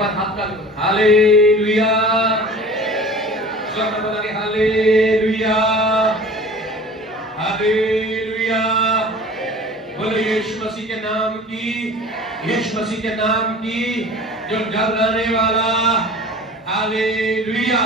Hallelujah, स्वर्ग बोला के हालेलुया, हालेलुया। बोलो यीशु मसीह के नाम की, यीशु मसीह के नाम की, जो डराने वाला। हालेलुया,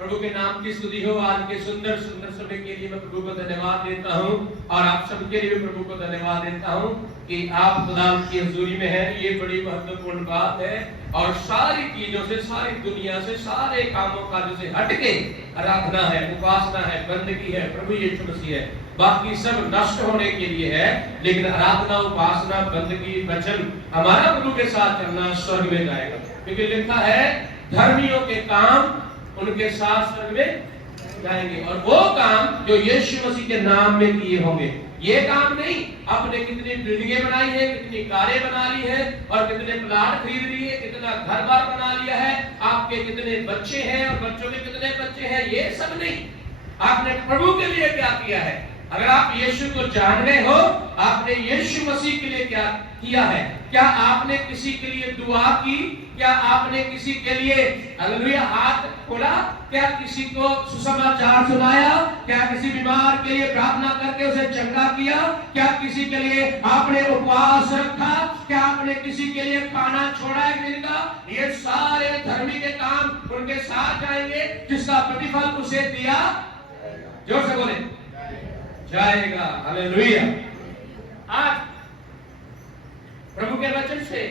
प्रभु के नाम की स्तुति हो। आज के सुंदर सुंदर समय के लिए मैं प्रभु को धन्यवाद देता हूँ और आप सबके लिए भी प्रभु को धन्यवाद देता हूँ कि आप खुदा की हजूरी में हैं। ये बड़ी महत्वपूर्ण बात है और सारी चीजों से, सारी दुनिया से, सारे कामों काजों से हटके आराधना है, उपासना है, बंदगी है, प्रभु यीशु मसीह है। बाकी सब नष्ट होने के लिए है, लेकिन आराधना, उपासना, बंदगी, वचन हमारा प्रभु के साथ चलना स्वर्ग में जाएगा। क्योंकि लिखा है धर्मियों के काम उनके साथ स्वर्ग में जाएंगे और वो काम जो यीशु मसीह के नाम में किए होंगे। ये काम नहीं आपने कितनी बिल्डिंगें बनाई है, कितनी कारें बना ली है और कितने प्लाट खरीद लिए, कितना घर बार बना लिया है, आपके कितने बच्चे हैं और बच्चों के कितने बच्चे हैं, ये सब नहीं। आपने प्रभु के लिए क्या किया है? अगर आप यीशु को जान रहे हो, आपने यीशु मसीह के लिए क्या किया है? क्या आपने किसी के लिए दुआ की? क्या आपने किसी के लिए हालेलुया हाथ खोला? क्या किसी को सुसमाचार सुनाया? क्या किसी बीमार के लिए प्रार्थना करके उसे चंगा किया? क्या किसी के लिए आपने उपवास रखा? क्या आपने किसी के लिए खाना छोड़ा एक दिन का? ये सारे धर्मी के काम उनके साथ जाएंगे जिसका प्रतिफल उसे दिया। जोर से बोले जाएगा। हालेलुया। आज प्रभु के वचन से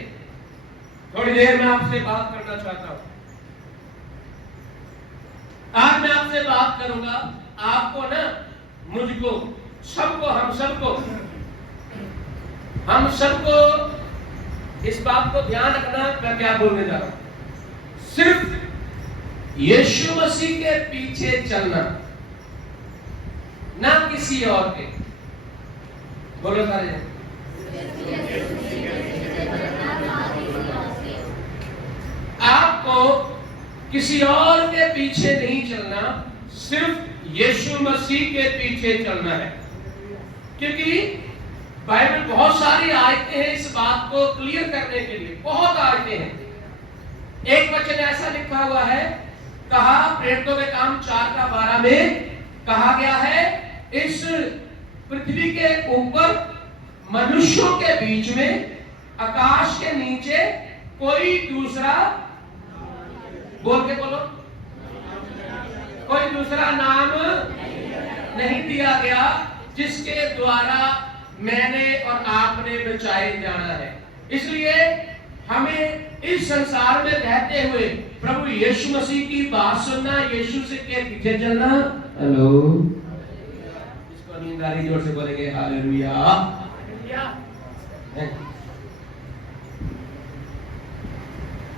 थोड़ी देर में आपसे बात करना चाहता हूं। आज मैं आपसे बात करूंगा, आपको ना, मुझको, सबको, हम सबको इस बात को ध्यान रखना मैं क्या बोलने जा रहा हूं। सिर्फ यीशु मसीह के पीछे चलना, ना किसी और के। बोलो सारे, आपको किसी और के पीछे नहीं चलना, सिर्फ यीशु मसीह के पीछे चलना है। क्योंकि बाइबल बहुत सारी आयतें हैं इस बात को क्लियर करने के लिए, बहुत आयतें हैं। एक वचन ऐसा लिखा हुआ है, कहा प्रेरितों के काम 4:12 में कहा गया है, इस पृथ्वी के ऊपर मनुष्यों के बीच में, आकाश के नीचे कोई दूसरा, बोल के बोलो, कोई दूसरा नाम नहीं दिया गया जिसके द्वारा मैंने और आपने बचाए जाना है। इसलिए हमें इस संसार में रहते हुए प्रभु यीशु मसीह की बात सुनना, यीशु से के पीछे चलना। हेलो, इसको नींद आ रही, जोर से बोलेंगे हालेलुया।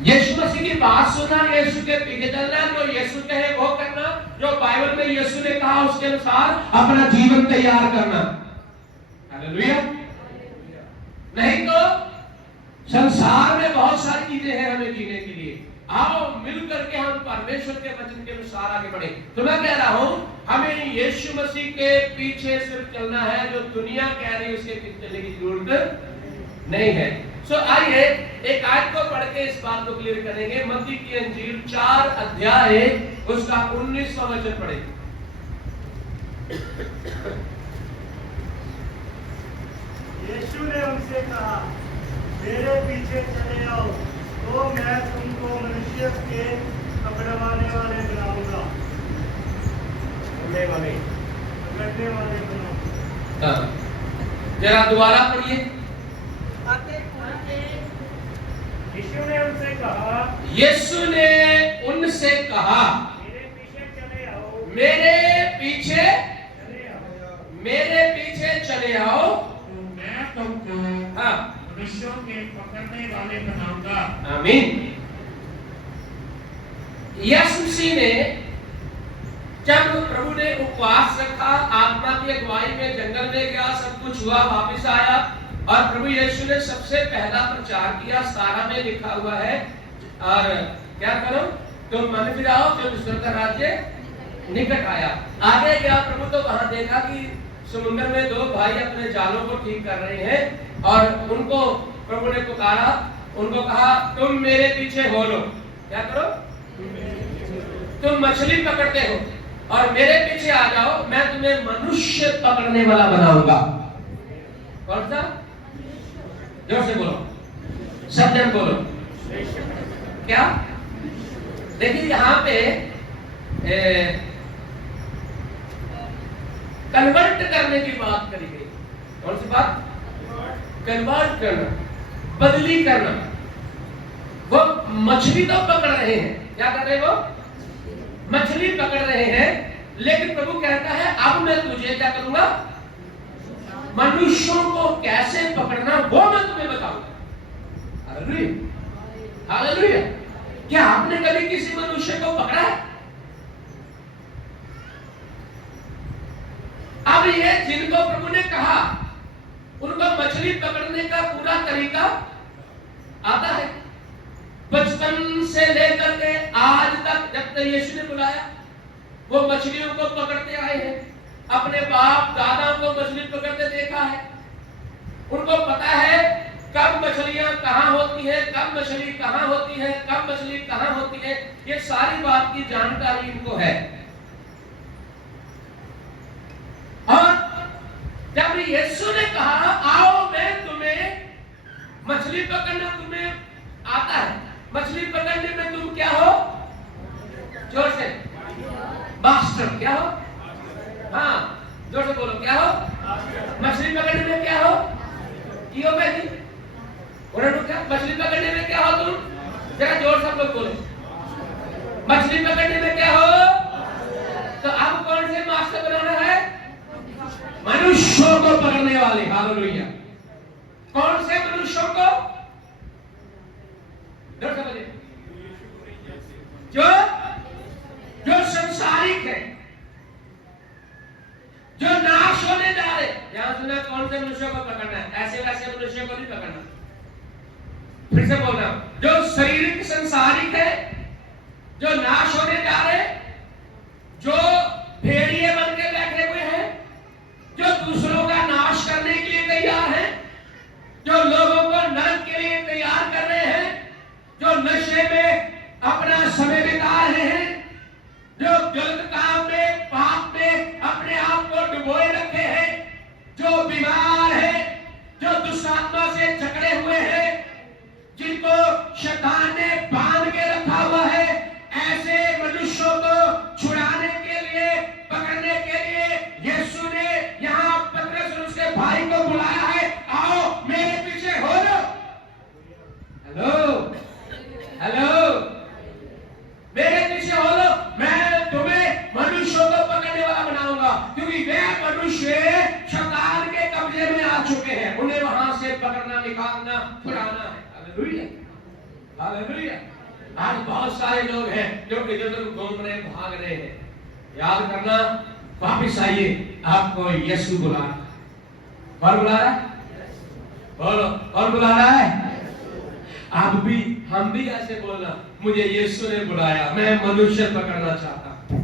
यीशु मसीह की बात सुनना, यीशु के पीछे चलना, जो यीशु कहे वो करना, जो बाइबल में यीशु ने कहा उसके अनुसार अपना जीवन तैयार करना। हालेलुया। नहीं तो संसार में बहुत सारी चीजें हैं हमें जीने के लिए। आओ मिल करके हम परमेश्वर के वचन के अनुसार आगे बढ़े। तो मैं कह रहा हूं, हमें यीशु मसीह के पीछे सिर्फ चलना है, जो दुनिया कह रही है उसके पीछे चलने की जरूरत नहीं है। सो आइए एक आयत को पढ़ के इस बात को क्लियर करेंगे। मत्ती की इंजील 4 अध्याय उसका 19वां वचन पढ़ेंगे। यीशु ने उनसे कहा, मेरे पीछे चले आओ तो मैं तुमको मनुष्य के पकड़वाने वाले बनाऊंगा, पकड़ने वाले बनाऊंगा। जरा दोबारा पढ़िए। यीशु ने उनसे कहा, यीशु ने उनसे कहा, मेरे पीछे चले आओ, मेरे पीछे चले आओ, मेरे पीछे चले आओ, तो मैं तुमको मनुष्यों के पकड़ने वाले बनाऊंगा। आमीन। यीशु मसीह ने जब प्रभु ने उपवास रखा, आत्मा की अगुवाई में जंगल में गया, सब कुछ हुआ, वापस आया और प्रभु यीशु ने सबसे पहला प्रचार किया। सारा में लिखा हुआ है, और क्या करो, तुम मन फिराओ, जो ईश्वर का राज्य निकट आया। आगे गया प्रभु तो वहां देखा कि समुद्र में 2 भाई अपने जालों को ठीक कर रहे हैं और उनको प्रभु ने पुकारा उनको कहा तुम मेरे पीछे हो लो। क्या करो? तुम मछली पकड़ते हो और मेरे पीछे आ जाओ, मैं तुम्हें मनुष्य पकड़ने वाला बनाऊंगा। कौन सा? जोर से बोलो, सब जन बोलो। क्या? देखिए यहां पे कन्वर्ट करने की बात करी गई। कौन सी बात? कन्वर्ट करना, बदली करना। वो मछली तो पकड़ रहे हैं, क्या कर रहे हैं? वो मछली पकड़ रहे हैं, लेकिन प्रभु कहता है अब मैं तुझे क्या करूंगा? मनुष्यों को कैसे पकड़ना वो मैं तुम्हें बताऊंगा। Hallelujah, hallelujah. क्या आपने कभी किसी मनुष्य को पकड़ा है? अब ये जिनको प्रभु ने कहा उनको मछली पकड़ने का पूरा तरीका आता है। बचपन से लेकर के आज तक जब तक यीशु ने बुलाया वो मछलियों को पकड़ते आए हैं। अपने बाप दादा को मछली पकड़ते देखा है। उनको पता है कब मछलियां कहां होती है, कब मछली कहां होती है, कब मछली कहां होती है। ये सारी बात की जानकारी इनको है। और जब यीशु ने कहा आओ मैं तुम्हें मछली पकड़ना तुम्हें आता है, मछली पकड़ने में तुम क्या हो? जोर से मास्टर। क्या हो? हाँ जोर से बोलो, क्या हो? मछली पकड़ने में क्या हो? क्यों भाई? उन्होंने क्या मछली पकड़ने में क्या हो तुम? जरा जोर से लोग बोलो, मछली पकड़ने में क्या हो? तो अब कौन से मास्टर बनाना है? मनुष्यों को पकड़ने वाले। हालेलुया। कौन से मनुष्यों को? जो जो संसारिक है, जो नाश होने जा रहे। यहां सुना कौन से मनुष्यों को पकड़ना है? ऐसे वैसे मनुष्यों को नहीं पकड़ना। फिर से बोल रहा हूं, जो शारीरिक संसारिक है, जो नाश होने जा रहे, जो भेड़िए बन के बैठे हुए हैं, जो दूसरों का नाश करने के लिए तैयार हैं, जो लोगों को नरक के लिए तैयार कर रहे हैं, जो नशे में अपना समय बिता रहे हैं, जो गलत काम में पाप में अपने आप को डुबोए रखे हैं, जो बीमार है, जो दुष्टात्मा से जकड़े हुए हैं, जिनको शैतान ने बांध के रखा हुआ है, ऐसे मनुष्यों को छुड़ाने के लिए, पकड़ने के लिए यीशु ने यहाँ पतरस और उसके भाई को बुलाया है। आओ मेरे पीछे हो लो। हेलो हेलो, मेरे पीछे हो लो, मैं तुम्हें मनुष्यों को पकड़ने वाला बनाऊंगा। क्योंकि वे मनुष्य शैतान के कब्जे में आ चुके हैं, उन्हें वहां से पकड़ना, निकालना, छुड़ाना है। Hallelujah, hallelujah. आज बहुत सारे लोग हैं जो कि इधर घूम रहे, भाग रहे हैं। याद करना, वापिस आइए, आपको यीशु बुला रहा है। कौन बुला रहा है? बोलो, कौन बुला रहा है? आप भी, हम भी ऐसे बोलना, मुझे यीशु ने बुलाया, मैं मनुष्य पकड़ना चाहता हूं।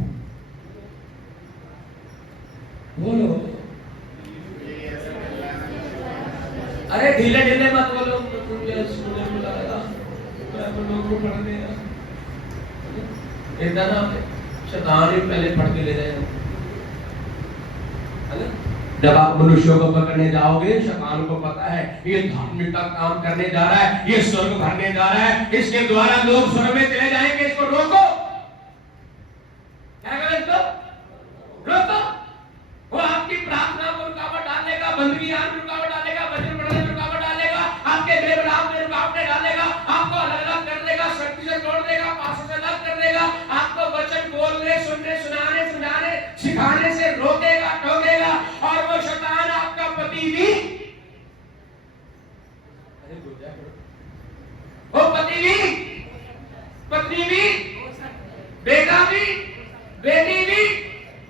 बोलो, अरे ढीले ढीले मत बोलो, मुझे यीशु ने बुलाया, मैं लोगों को पढ़ने इतना ना शैतान ही पहले पढ़ के ले जाएगा। जब आप मनुष्यों को पकड़ने जाओगे, शैतान को पता है ये धार्मिक का काम करने जा रहा है, ये स्वर्ग भरने जा रहा है, इसके द्वारा लोग स्वर्ग में चले जाएंगे, इसको रोको। क्या करें इसको? रोको। वो आपकी प्रार्थना को रुकावट डालेगा, बंदगी में रुकावट डालेगा, वचन पढ़ने में रुकावट डालेगा, आपके बेबराब में रुकावटें डालेगा, आपको अलग अलग कर देगा, शक्ति से तोड़ देगा, पास से अलग कर देगा, आपको वचन बोलने, सुनने, सुनाने, समझाने, सिखाने से रोकेगा, टोकेगा। और वो शैतान आपका पति भी, वो पति भी, पत्नी भी, बेटा भी, बेटी भी,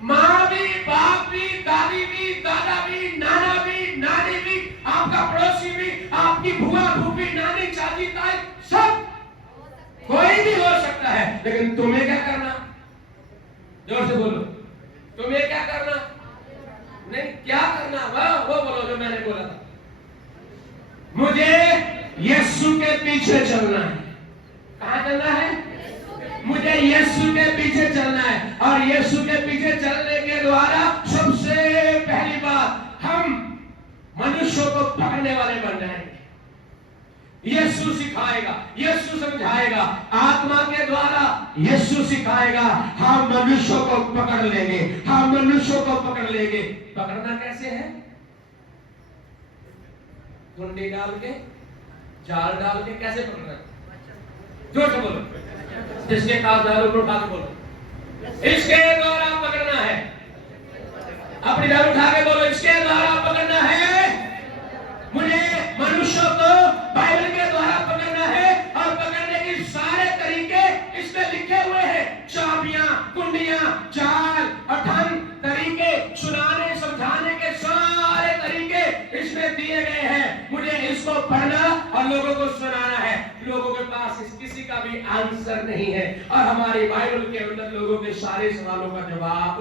माँ भी, बाप भी, दादी भी, दादा भी, नाना भी, नानी भी, आपका पड़ोसी भी, आपकी भूआ, भूपी, नानी, चाची, ताई, सब कोई भी हो सकता है। लेकिन तुम्हें क्या करना? जोर से बोलो, तुम्हें क्या करना? नहीं, क्या करना? वो बोलो जो मैंने बोला था, मुझे यीशु के पीछे यीशु के पीछे चलना है, और यीशु के पीछे चलने के द्वारा सबसे पहली बात, हम मनुष्यों को पकड़ने वाले बन जाएंगे। यीशु सिखाएगा, यीशु समझाएगा, आत्मा के द्वारा यीशु सिखाएगा, हम मनुष्यों को पकड़ लेंगे, हम मनुष्यों को पकड़ लेंगे। पकड़ना कैसे है? कुंडी डाल के, जाल डाल के कैसे पकड़ना है? जोर से बोलो, जिसके पास जाल उठा के बोलो, इसके द्वारा पकड़ना है। अपनी जाल उठा के बोलो, इसके द्वारा पकड़ना है। मुझे मनुष्यों को बाइबल के द्वारा पकड़ना है, और पकड़ने के सारे तरीके इसमें लिखे हुए हैं। चाबियां, कुंडियां, जाल, अठन तरीके, सुनाने समझाने के सारे तरीके इसमें दिए गए हैं। मुझे इसको पढ़ना और लोगों को सुनाना है। लोगों के पास किसी का भी आंसर नहीं है, और हमारी बाइबल के अंदर लोगों के सारे सवालों का जवाब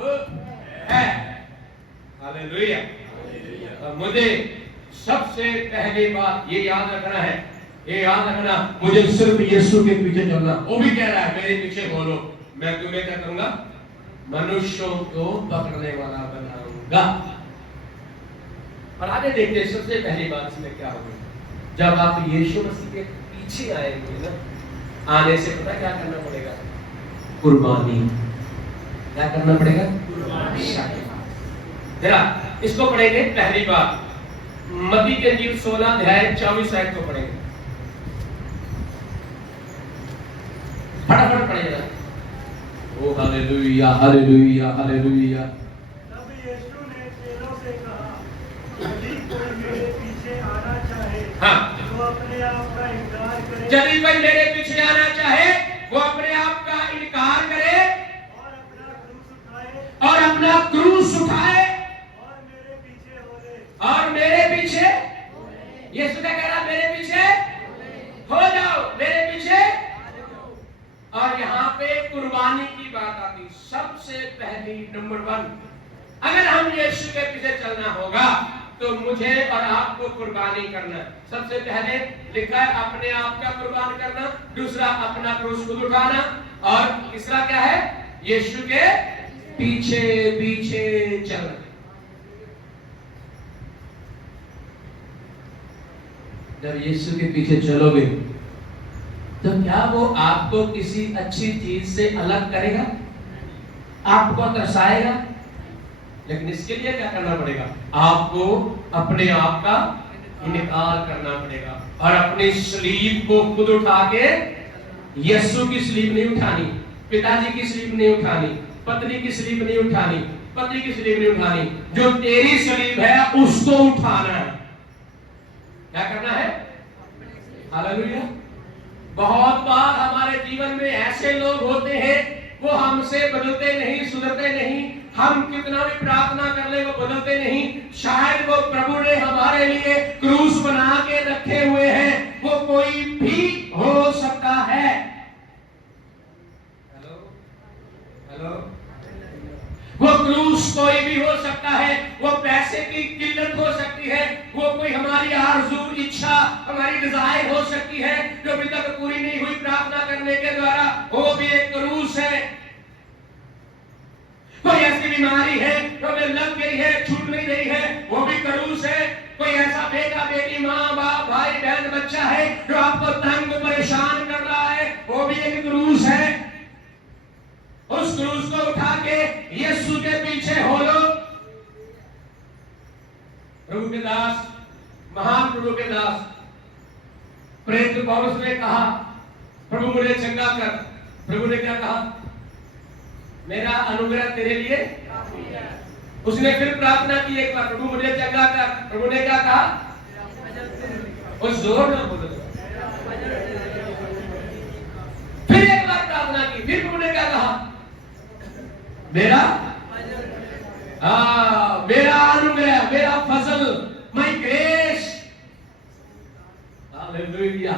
है। हालेलुया। मुझे सबसे पहली बात ये याद रखना है, ये याद रखना, मुझे सिर्फ यीशु के पीछे चलना। वो भी कह रहा है, मेरे पीछे बोलो, मैं तुम्हें क्या करूंगा? मनुष्यों को पकड़ने वाला बनाऊंगा। और आगे देखते हैं, सबसे पहली बात इसमें क्या होगी? जब आप यीशु मसीह के पीछे आएंगे ना, आने से पता क्या करना पड़ेगा? कुर्बानी। क्या करना पड़ेगा? कुर्बानी। जरा इसको पढ़ेंगे। पहली बात मत्ती के इंजील 16 अध्याय 24 आयत को पढ़ेंगे। फटाफट पढ़ेगा। ओ हालेलुया, हालेलुया, हालेलुया। तब यीशु ने चेलों से कहा, यदि कोई मेरे पीछे आना चाहे, तो अपने आप का इनकार करे। यदि कोई मेरे पीछे आना चाहे, वो अपने आप का इनकार करे, और अपना क्रूस उठाए, और अपना क्रूस उठाए, और मेरे पीछे हो ले। और मेरे पीछे, यीशु क्या कह रहा? मेरे पीछे हो जाओ, मेरे पीछे। और यहाँ पे कुर्बानी की बात आती। सबसे पहली नंबर 1, अगर हम यीशु के पीछे चलना होगा तो मुझे और आपको कुर्बानी करना। सबसे पहले लिखा है अपने आप का कुर्बान करना, दूसरा अपना क्रूस खुद उठाना, और तीसरा क्या है? यीशु के पीछे पीछे चलना। जब यीशु के पीछे चलोगे तो क्या वो आपको किसी अच्छी चीज से अलग करेगा? आपको दर्शाएगा? लेकिन इसके लिए क्या करना पड़ेगा? आपको अपने आप का इनकार करना पड़ेगा, और अपनी स्लीब को खुद उठा के, यीशु की स्लीब नहीं उठानी, पिताजी की स्लीब नहीं उठानी, पत्नी की स्लीब नहीं उठानी, पति की स्लीब नहीं उठानी, जो तेरी स्लीब है उसको उठाना है। क्या करना है? हालेलुया। बहुत बार हमारे जीवन में ऐसे लोग होते हैं, वो हमसे बदलते नहीं, सुधरते नहीं। हम कितना भी प्रार्थना कर ले, वो बदलते नहीं। शायद वो प्रभु ने हमारे लिए क्रूस बना के रखे हुए हैं, वो कोई भी हो सकता है। Hello hello. वो क्रूस कोई भी हो सकता है, वो पैसे की किल्लत हो सकती है, वो कोई हमारी आरज़ू, इच्छा, हमारी डिजायर हो सकती है जो अभी तक पूरी नहीं हुई प्रार्थना करने के द्वारा, वो भी एक क्रूस है। कोई ऐसी बीमारी है जो हमें लग गई है, छूट नहीं रही है, वो भी क्रूस है। कोई ऐसा बेटा बेटी, माँ बाप, भाई बहन, बच्चा है जो आपको तंग परेशान कर रहा है, वो भी एक क्रूस है। उस क्रूस को उठा के यीशु के पीछे हो लो। प्रभु के दास, महान प्रभु के दास प्रेरित पौलुस ने कहा, प्रभु मुझे चंगा कर। प्रभु ने क्या कहा? मेरा अनुग्रह तेरे लिए काफी है। उसने फिर प्रार्थना की एक बार, प्रभु मुझे चंगा कर। प्रभु ने क्या कहा? उस जोर ना बोलो। फिर एक बार प्रार्थना की, फिर प्रभु ने क्या कहा? मेरा अनुग्रह, मेरा फजल, माय ग्रेस। Hallelujah,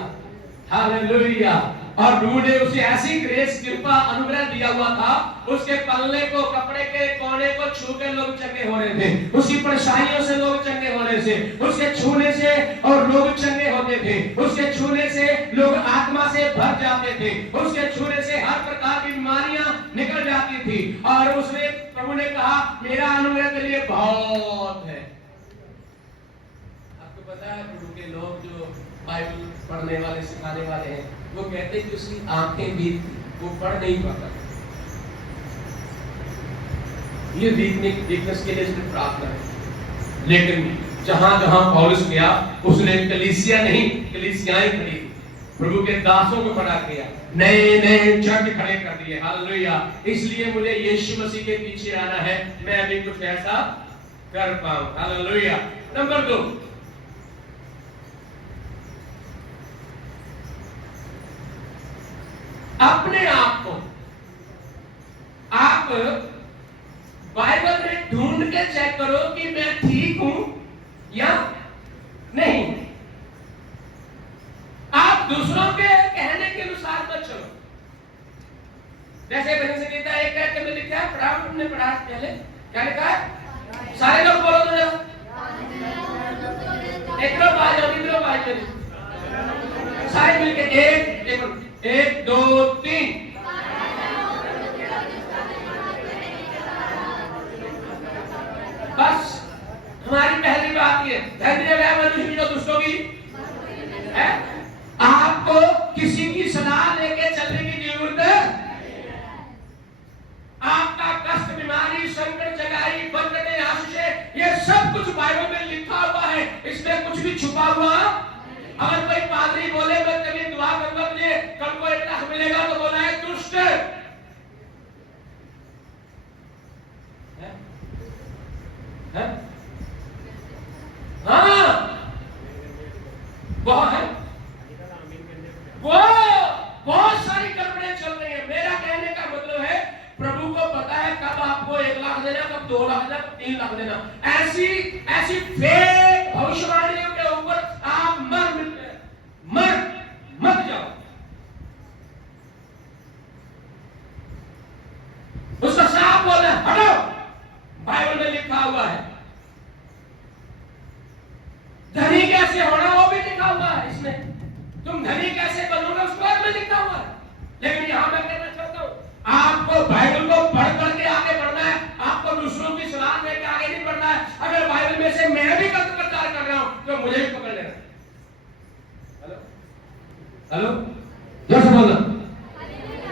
hallelujah. और प्रभु ने उसे ऐसी ग्रेस, कृपा, अनुग्रह दिया हुआ था, उसके पल्ले को, कपड़े के कोने को छू के लोग चंगे हो रहे थे, उसकी परेशानियों से लोग चंगे हो रहे थे, उसके छूने से और लोग चंगे होते थे, उसके छूने से लोग आत्मा से भर जाते थे, उसके छूने से हर प्रकार की बीमारी थी और उसने प्रभु ने कहा मेरा अनुग्रह तेरे लिए बहुत है। आपको पता है प्रभु के लोग जो बाइबल पढ़ने वाले सिखाने वाले हैं वो कहते हैं कि उसकी आंखें भी वो पढ़ नहीं पाता। ये वीकनेस के लिए उसने प्रार्थना है, लेकिन जहां जहां पौलुस गया उसने कलीसिया नहीं कलीसियाएं खड़ी प्रभु के दासों को खड़ा किया, नए नए चर्च खड़े कर दिए। हालेलुया। इसलिए मुझे यीशु मसीह के पीछे आना है, मैं भी कुछ ऐसा कर पाऊं। हालेलुया। नंबर 2, अपने आप को आप बाइबल में ढूंढ के चेक करो कि मैं ठीक हूं या नहीं। आप दूसरों के कहने के अनुसार मत चलो। जैसे भजन संगीता 1 में लिखा है, पढ़ा तुमने पढ़ा पहले, क्या लिखा है? सारे लोग बोलो तो जरा, एक लोग आ जाओ, इधर आ जाओ, सारे मिलके 1 2 3। बस हमारी पहली बात ये धन्य वह मनुष्य जो दुष्टों की है। आपको किसी की सलाह लेके चलने की जरूरत है। आपका कष्ट, बीमारी, संकट, जगाई, बंधने, आशीषें, ये सब कुछ बाइबल में लिखा हुआ है, इसमें कुछ भी छुपा हुआ। अगर कोई पादरी बोले मैं कभी दुआ करूंगा मुझे कल को 1 लाख मिलेगा, तो बोला है दुष्ट है? हाँ, बहुत है, वो बहुत सारी कल्पनाएं चल रही है। मेरा कहने का मतलब है प्रभु को पता है कब आपको 1 लाख देना, कब 2 लाख देना, कब 3 लाख देना। ऐसी फेक भविष्यवाणियों के ऊपर आप मत जाओ। उसका साफ बोलना, हटो, बाइबल में लिखा हुआ है। धनी कैसे होना वो भी लिखा हुआ है इसमें, तुम धनी कैसे बनोगे उसको में लिखा हुआ है। लेकिन यहां मैं कहना चाहता हूं आपको बाइबल को पढ़ करके आगे बढ़ना है, आपको दूसरों की सलाह लेके आगे नहीं बढ़ना है। अगर बाइबल में से मैं भी गलत प्रचार कर रहा हूं तो मुझे भी पकड़ लेना। हेलो जोर से बोलना,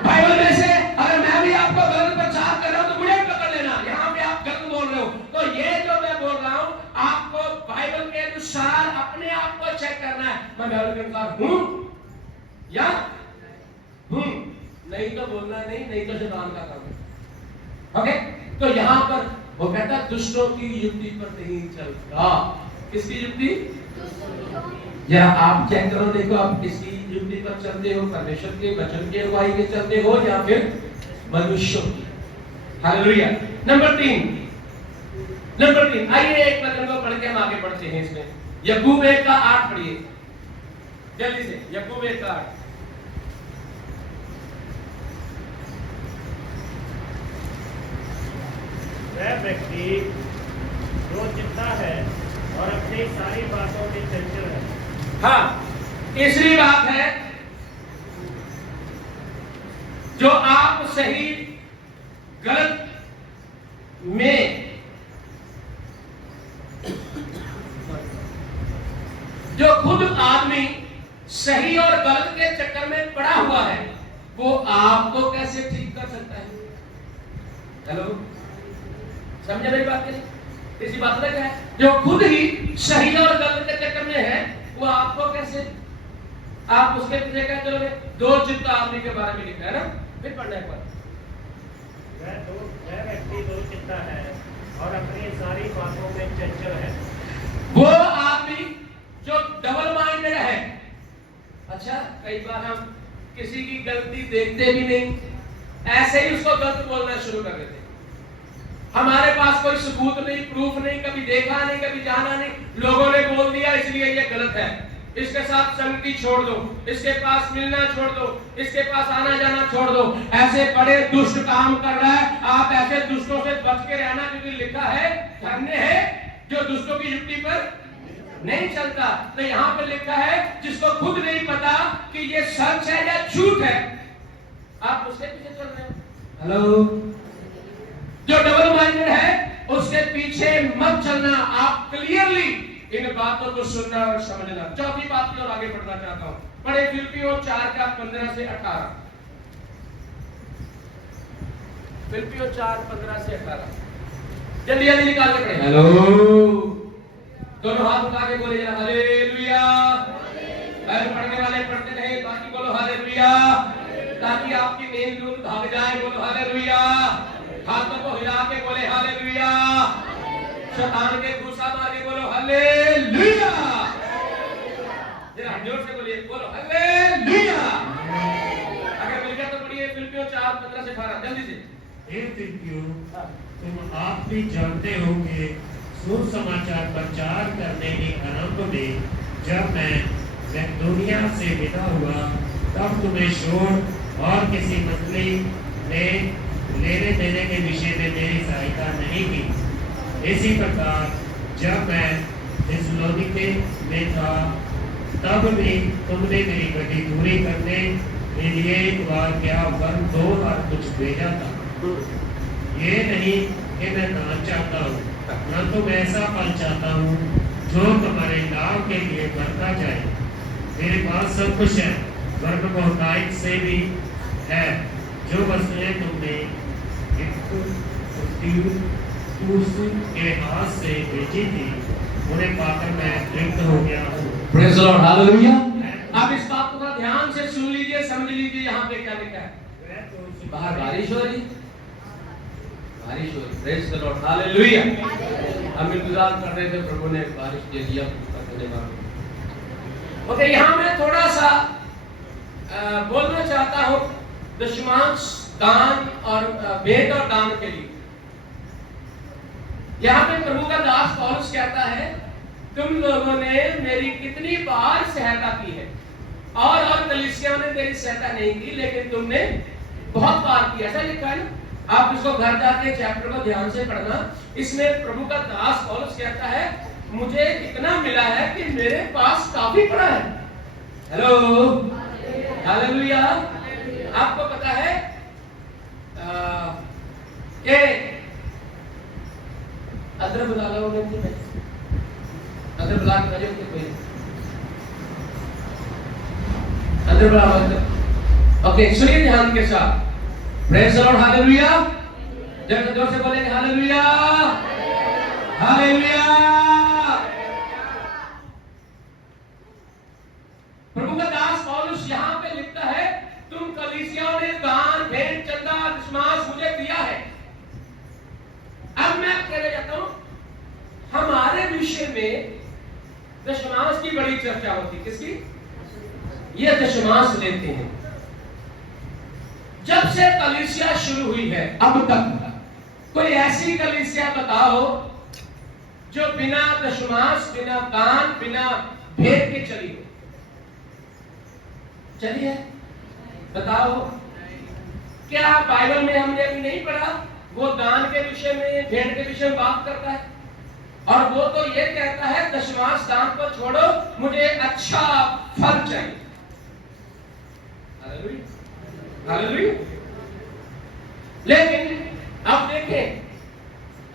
बाइबल में से अगर मैं भी आपको गलत प्रचार कर रहा हूं तो मुझे भी पकड़ लेना। यहां पे आप गलत बोल रहे हो, तो ये जो मैं बोल रहा हूं आपको बाइबल के अनुसार अपने आप को चेक करना है, मैं बाइबल के अनुसार हूं या हूं। नहीं तो बोलना नहीं तो शैतान का काम है। ओके, तो यहां पर वो कहता दुष्टों की युक्ति पर नहीं चलता। किसकी युक्ति? या आप चेक करो, देखो आप किसकी युक्ति पर चलते हो, परमेश्वर के वचन के अगुवाई के चलते हो या फिर मनुष्यों की। हालेलुया। नंबर 3 आइए एक वचन को पढ़ के हम आगे बढ़ते हैं। इसमें याकूब 1:8 पढ़िए जल्दी से। याकूब 1:8। वह व्यक्ति जो चिंता है और अपनी सारी बातों में चंचल है। हाँ, तीसरी बात है जो आप सही गलत में जो खुद आदमी सही और गलत के चक्कर में पड़ा हुआ है वो आपको कैसे ठीक कर सकता है। हेलो, समझे मेरी बात? इसी बात में क्या है, जो खुद ही सही और गलत के चक्कर में है वो आपको कैसे, आप उसके पीछे क्या चलोगे? 2 चित्त आदमी के बारे में लिखा है ना, फिर पढ़ना एक बार। वह व्यक्ति दो चित्ता है और अपनी सारी बातों में चंचल है। वो आदमी जो डबल माइंडेड है। अच्छा, कई बार हम किसी की गलती देखते भी नहीं, ऐसे ही उसको गलत बोलना शुरू कर देते। हमारे पास कोई सबूत नहीं, प्रूफ नहीं, कभी देखा नहीं, कभी जाना नहीं, लोगों ने बोल दिया इसलिए ये गलत है, इसके साथ संगति छोड़ दो, इसके पास मिलना छोड़ दो, इसके पास आना जाना छोड़ दो। ऐसे बड़े दुष्ट काम कर रहा है। आप ऐसे दुष्टों से बच के रहना, क्योंकि लिखा है धन्य है जो दुष्टों की युक्ति पर नहीं चलता। तो यहाँ पर लिखा है जिसको खुद नहीं पता कि ये सच है या झूठ है, आप उसके पीछे चल रहे हो। हेलो, जो डबल माइंडेड है उसके पीछे मत चलना। आप क्लियरली इन बातों को सुनना और समझना। चौथी बात की ओर आगे बढ़ना चाहता हूं। पढ़े फिलिपियों 4 का 15 से 18। फिलिपियों 4 15 से 18 जल्दी जल्दी निकाल के पढ़े। हेलो, दोनों हाथ उठा के बोले हालेलुया। पहले पढ़ने वाले पढ़ते रहे, बाकी बोलो हालेलुया, ताकि आपकी नींद दूर भाग जाए। बोलो हालेलुया। हाथों को हिला के बोले हालेलुया। शैतान के गुस्सा मार के बोलो हालेलुया। जरा जोर से बोलिए, बोलो हालेलुया। अगर मिल गया तो पढ़िए फिलिपियों 4 15 से 18 जल्दी से। हे फिलिपियों, तुम आप भी जानते हो कि सुसमाचार प्रचार करने के आरंभ में जब मैं मैकेडोनिया से विदा हुआ, तब तुम्हें शोर और किसी मंडली ने लेने देने के विषय में मेरी सहायता नहीं की। इसी प्रकार जब मैं थिस्सलुनीके में था, तब भी तुमने मेरी गति पूरी करने के लिए एक बार क्या वरन 2 बार कुछ भेजा था। ये नहीं कि मैं दान चाहता हूँ, परंतु मैं ऐसा फल चाहता हूँ जो तुम्हारे लाभ के लिए बढ़ता जाए। मेरे पास सब कुछ है, वरन बहुतायत से भी है। जो वस्तुएं तुमने के हाथ से भेजी थी, उन्हें पाकर मैं तृप्त हो गया हूँ। Praise the Lord, hallelujah. आप इस बात को थोड़ा ध्यान से सुन लीजिए, समझ लीजिए। यहाँ पे क्या लिखा है? बाहर बारिश हो रही, बारिश हो रही। Praise the Lord, hallelujah. हम इंतजार कर रहे थे, प्रभु ने बारिश दे दिया। ओके, यहाँ मैं थोड़ा सा बोलना चाहता हूँ दशमांश दान और भेंट और दान के लिए। यहाँ पे प्रभु का दास पौलुस कहता है, तुम लोगों ने मेरी कितनी बार सहायता की है, और कलीसिया ने तेरी सहायता नहीं की, लेकिन तुमने बहुत बार की। ऐसा लिखा है ना, आप इसको घर जाके चैप्टर को ध्यान से पढ़ना। इसमें प्रभु का दास पौलुस कहता है, मुझे इतना मिला है कि मेरे पास काफी पड़ा है। Hello, hallelujah. आपको पता है कि अदर बुला लो, अदर बुला के बजे कोई अदर बुला लो। ओके, सुनिए ध्यान के साथ। Praise the Lord, hallelujah. जब जोर से बोलेंगे हालेलुया, हालेलुया। प्रभु का दास पौलुस यहाँ पे लिखता है, तुम कलीसियाओं ने दान भेंट चंदा दशमांश मुझे दिया है। अब मैं कहने जाता हूं, हमारे विषय में दशमांश की बड़ी चर्चा होती। किसकी? ये दशमांश लेते हैं। जब से कलीसिया शुरू हुई है अब तक कोई ऐसी कलीसिया बताओ जो बिना दशमांश, बिना दान, बिना भेंट के चली हो? चलिए बताओ। क्या बाइबल में हमने अभी नहीं पढ़ा वो दान के विषय में, भेंट के विषय में बात करता है? और वो तो ये कहता है दशमांश दान को छोड़ो, मुझे अच्छा फल चाहिए। Hallelujah, hallelujah. लेकिन अब देखें,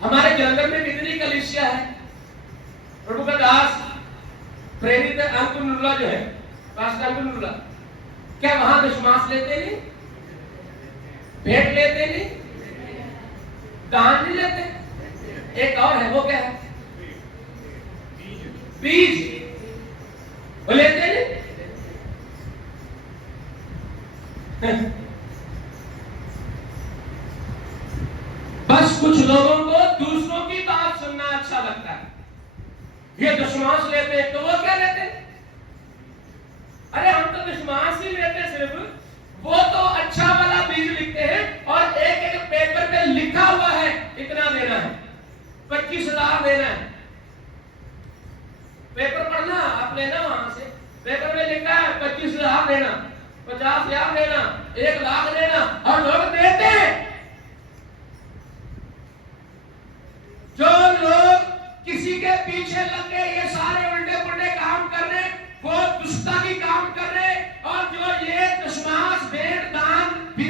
हमारे जलंधर में कितनी कलीसिया है? प्रभु का दास प्रेरित अंकुर नुल्ला जो है, पास्टर अंकुर नुल्ला, क्या वहां दशमांश लेते नहीं, भेंट लेते नहीं, दान नहीं लेते? एक और है, वो क्या है? बीज। वो लेते नहीं। बस कुछ लोगों को दूसरों की बात सुनना अच्छा लगता है। ये दशमांश लेते हैं, तो वो क्या लेते हैं? अरे हम तो दशमांश ही लेते सिर्फ, वो तो अच्छा वाला बीज लिखते हैं और एक एक पेपर पे लिखा हुआ है इतना देना है, 25,000 देना है। पेपर पढ़ना, आप लेना वहां से, पेपर में लिखा है 25,000 देना, 50,000 देना, 1 लाख देना, और लोग देते हैं। जो लोग किसी के पीछे लग के ये सारे उल्टे पुल्टे काम कर रहे, वो दुष्टता की काम कर रहे, और जो ये दशमांश भेंट दान भी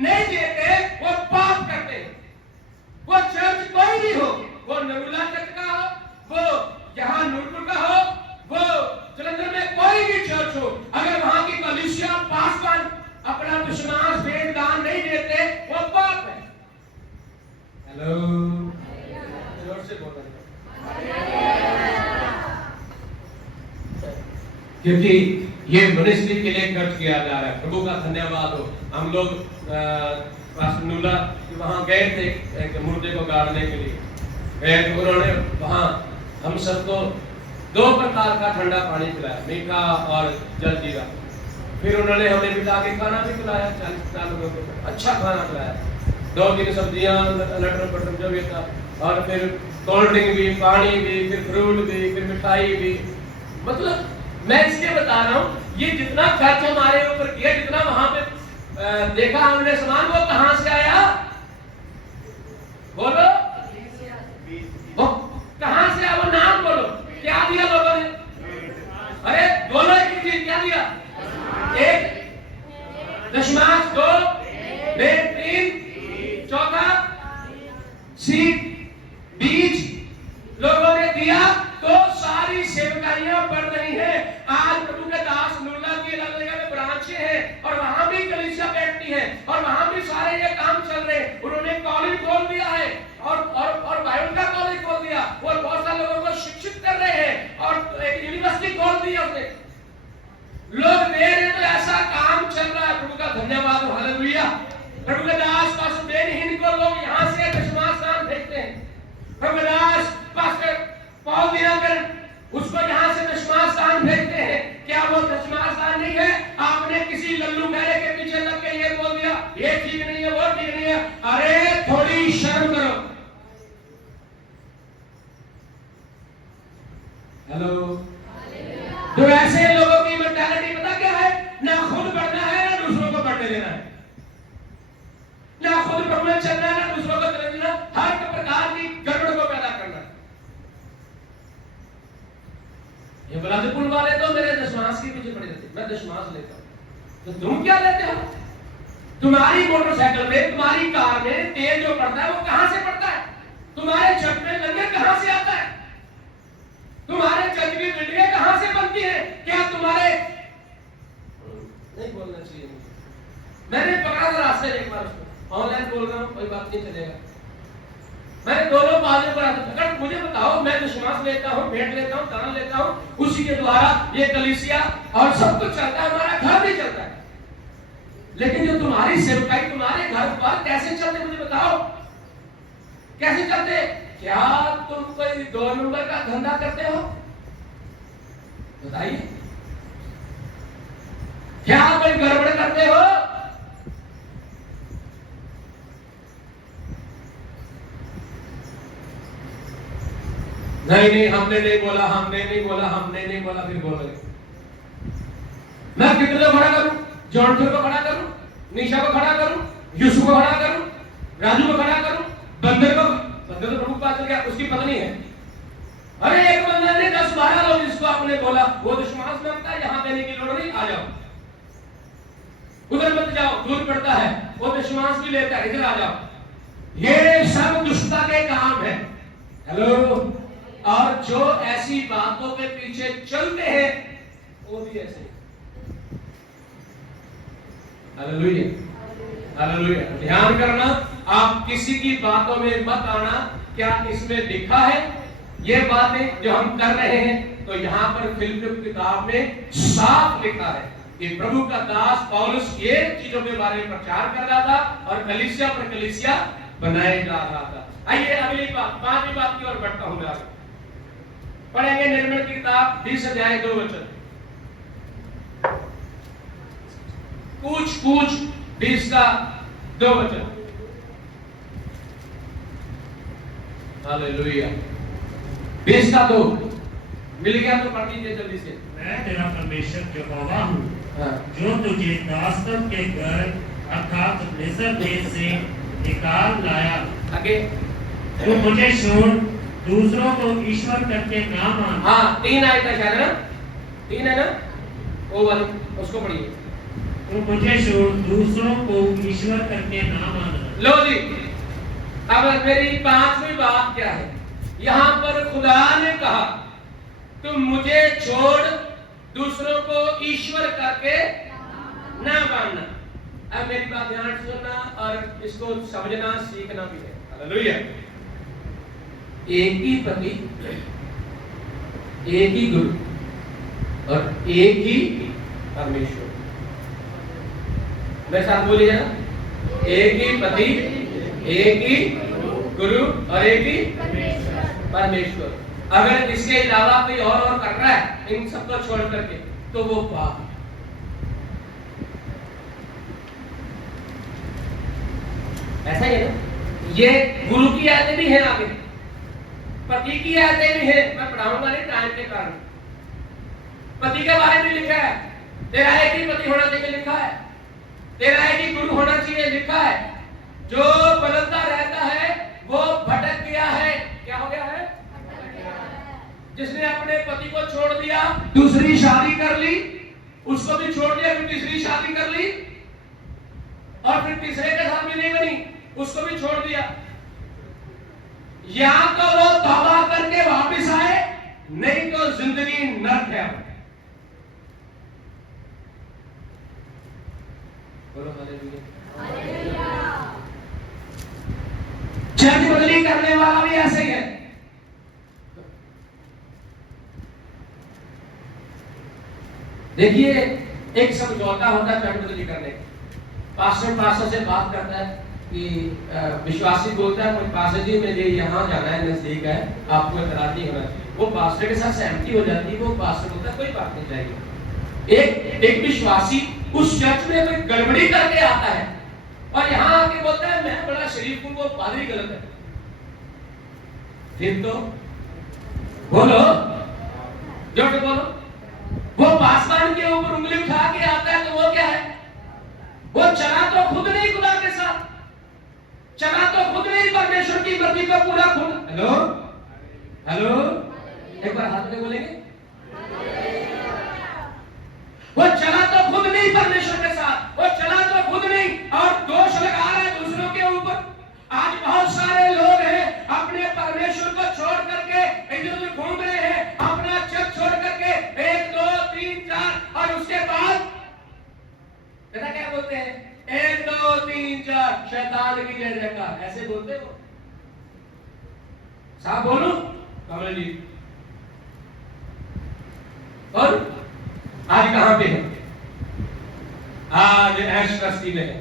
नहीं देते, वो पाप करते हैं। हेलो, जोर से बोलो। क्योंकि ये मिनिस्ट्री के लिए खर्च किया जा रहा है। प्रभु का धन्यवाद हो। हम लोग पास्टर नूला वहाँ गए थे एक मुर्दे को गाड़ने के लिए गए, तो उन्होंने वहाँ हम सबको 2 प्रकार का ठंडा पानी पिलाया, मीठा और जलजीरा। फिर उन्होंने हमें बिठा के खाना भी खिलाया, 40-50 लोगों को अच्छा खाना खिलाया, 2-3 सब्जियां, लटर पटर जो भी था, और फिर कोल्ड ड्रिंक भी, पानी भी, फिर फ्रूट भी, फिर मिठाई भी। मतलब मैं इसलिए बता रहा हूँ, ये जितना खर्च हमारे ऊपर किया, जितना वहां पे देखा हमने सामान, वो कहां से आया? बोलो, वो कहां से आया? वो नाम बोलो, क्या दिया लोगों ने? अरे बोलो एक ही चीज, क्या दिया? 1 दशमांश 2 में 3 चौथा सीड बीज लोगों ने दिया, तो सारी सेवकाइयां बढ़ रही हैं। आज प्रभु के दास नूला की अलग जगह में ब्रांचें हैं, और वहां भी कलीसिया बैठती है, और वहां भी सारे ये काम चल रहे हैं। उन्होंने कॉलेज खोल दिया है, और बाइबल का कॉलेज खोल दिया, और बहुत सारे लोगों को शिक्षित कर रहे हैं, और एक यूनिवर्सिटी खोल दी उसने। लोग दे रहे, तो ऐसा काम चल रहा है। प्रभु का धन्यवाद हो, हालेलुया। प्रभु के दास पास्टर बेनहीन को लोग यहाँ से दशमांश दान भेजते हैं। प्रभु के दास पास्टर पॉल दिनकर उसको यहाँ से दशमांश दान भेजते हैं। क्या वो दशमांश दान नहीं है? आपने किसी लल्लू गहरे के पीछे लग के ये बोल दिया, ये ठीक नहीं है, वो ठीक नहीं है। अरे थोड़ी शर्म करो। हेलो, तो ऐसे लोगों की मेंटालिटी पता क्या है? ना खुद बढ़ना है, ना दूसरों को बढ़ने देना है, ना खुद प्रभु में चलना है, ना दूसरों को चलने देना, हर प्रकार की गड़बड़ को पैदा करना। ये बलादपुर वाले तो मेरे दशमांश के पीछे पड़े रहते, मैं दशमांश लेता हूं, तो तुम क्या लेते हो? तुम्हारी मोटरसाइकिल में, तुम्हारी कार में तेल जो पड़ता है वो कहां से पड़ता है? तुम्हारे छत में लंगर कहां से आता है? तुम्हारे छत की बिल्डिंगें कहां से बनती है? क्या तुम्हारे नहीं बोलना चाहिए, मैंने पकड़ा था रास्ते में एक बार उसको, ऑनलाइन बोल रहा हूं, कोई बात नहीं चलेगा। मैंने दोनों बाजू पर पकड़, मुझे बताओ, मैं दशमांश लेता हूं, भेंट लेता हूं, दान लेता हूं, उसी के द्वारा ये कलीसिया और सब कुछ चलता है, हमारा घर भी चलता है। लेकिन जो तुम्हारी सेवकाई तुम्हारे घर पर कैसे चलते, मुझे बताओ, कैसे चलते? क्या तुम कोई 2 नंबर का धंधा करते हो? बताइए, क्या कोई गड़बड़ करते हो? नहीं, हमने नहीं बोला, हमने नहीं बोला, हमने नहीं बोला, फिर बोल रहे। मैं कितने को खड़ा करूं? जॉनसन को खड़ा करूं, निशा को खड़ा करूं, यूसुफ को खड़ा करूं, राजू को खड़ा करूं, बंदर तो प्रभु पास चल गया, उसकी पत्नी है। अरे एक बंदर ने 10-12 लोग जिसको आपने बोला, वो दशमांश मांगता है, यहाँ देने की लोड़ नहीं, आ जाओ, उधर मत जाओ, दूर पड़ता है, वो दशमांश भी लेता है, इधर आ जाओ। ये सब दुष्टता के काम है। हेलो, और जो ऐसी बातों के पीछे चलते हैं वो भी ऐसे। Hallelujah, hallelujah. ध्यान करना, आप किसी की बातों में मत आना। क्या इसमें लिखा है ये बातें जो हम कर रहे हैं? तो यहाँ पर फिलिप्पियों की किताब में साफ लिखा है कि प्रभु का दास पौलुस ये चीजों के बारे में प्रचार कर रहा था, और कलीसिया पर कलीसिया बनाए जा रहा था। आइए अगली बात, 5वीं बात की ओर बढ़ता हूं। मैं पढ़ेंगे निर्मल की किताब 20 अध्याय 2 वचन। पूछ 20 का 2 वचन। हालेलुया। 20 का 2 मिल गया तो पढ़ लीजिए जल्दी से। मैं तेरा परमेश्वर यहोवा हूँ, हाँ। जो तुझे दासत्व के घर अर्थात मिस्र देश से निकाल लाया। आगे। तू मुझे छोड़ दूसरों को ईश्वर करके ना मान। हाँ, 3 आयत है शायद ना, 3 है ना, वो वाली उसको पढ़िए। तू मुझे छोड़ दूसरों को ईश्वर करके ना मान। लो जी, अब मेरी 5वीं बात क्या है? यहाँ पर खुदा ने कहा तुम मुझे छोड़ दूसरों को ईश्वर करके ना मानना। अब मेरी बात ध्यान से सुनना और इसको समझना सीखना भी है। हालेलुया। एक ही पति, एक ही गुरु और एक ही परमेश्वर। मेरे साथ बोलिए ना, एक ही पति, एक ही गुरु और एक ही परमेश्वर। अगर इसके अलावा कोई और कर रहा है इन सबको छोड़ करके, तो वो पाप। ऐसा ही है ना। ये गुरु की आयतें भी है, आगे पति की आयतें भी है। मैं पढ़ाऊंगा नहीं टाइम के कारण। पति के बारे में लिखा है, तेरा एक ही पति होना चाहिए लिखा है, तेरा एक ही गुरु होना चाहिए लिखा है। जो बदलता रहता है वो भटक गया है। क्या हो गया है? जिसने अपने पति को छोड़ दिया, दूसरी शादी कर ली, उसको भी छोड़ दिया, फिर तीसरी शादी कर ली, और फिर तीसरे के साथ भी नहीं बनी, उसको भी छोड़ दिया। या तो वो तौबा करके वापस आए, नहीं तो जिंदगी नर्क है। बोलो हालेलुया। चर्च बदली करने वाला भी ऐसे ही है। देखिए, एक समझौता होता है चर्च बदली करने का। पास्टर से बात करता है कि विश्वासी बोलता है, कोई पास्टर जी मुझे यहाँ जाना है, नजदीक है, आपको इतराज नहीं होना चाहिए। वो पास्टर के साथ सहमति हो जाती है, वो पास्टर बोलता है कोई बात नहीं जाएगी। एक विश्वासी उस चर्च में कोई गड़बड़ी करके आता है और यहाँ आके बोलता है मैं बड़ा शरीफ हूँ, वो पादरी गलत है। फिर तो बोलो, जोर से बोलो। वो पासवान के ऊपर उंगली उठा के आता है, तो वो क्या है? वो चला तो खुद नहीं खुदा के साथ, चला तो खुद नहीं परमेश्वर की मर्जी को पूरा खुद। हेलो हेलो, एक बार हाथ में बोलेंगे। वो चला तो खुद नहीं परमेश्वर के साथ, वो चला तो खुद नहीं, और दोष लगा रहा है दूसरों के ऊपर। आज बहुत सारे लोग हैं अपने परमेश्वर को छोड़ करके इधर उधर घूम रहे हैं, अपना चर्च छोड़ करके 1 2 3 4, और उसके बाद पता क्या बोलते हैं? 1 2 3 4 शैतान की जय जयकार, ऐसे बोलते हो। साहब बोलो कमल जी। और आज कहां पे है? आज ऐश कस्ती में है।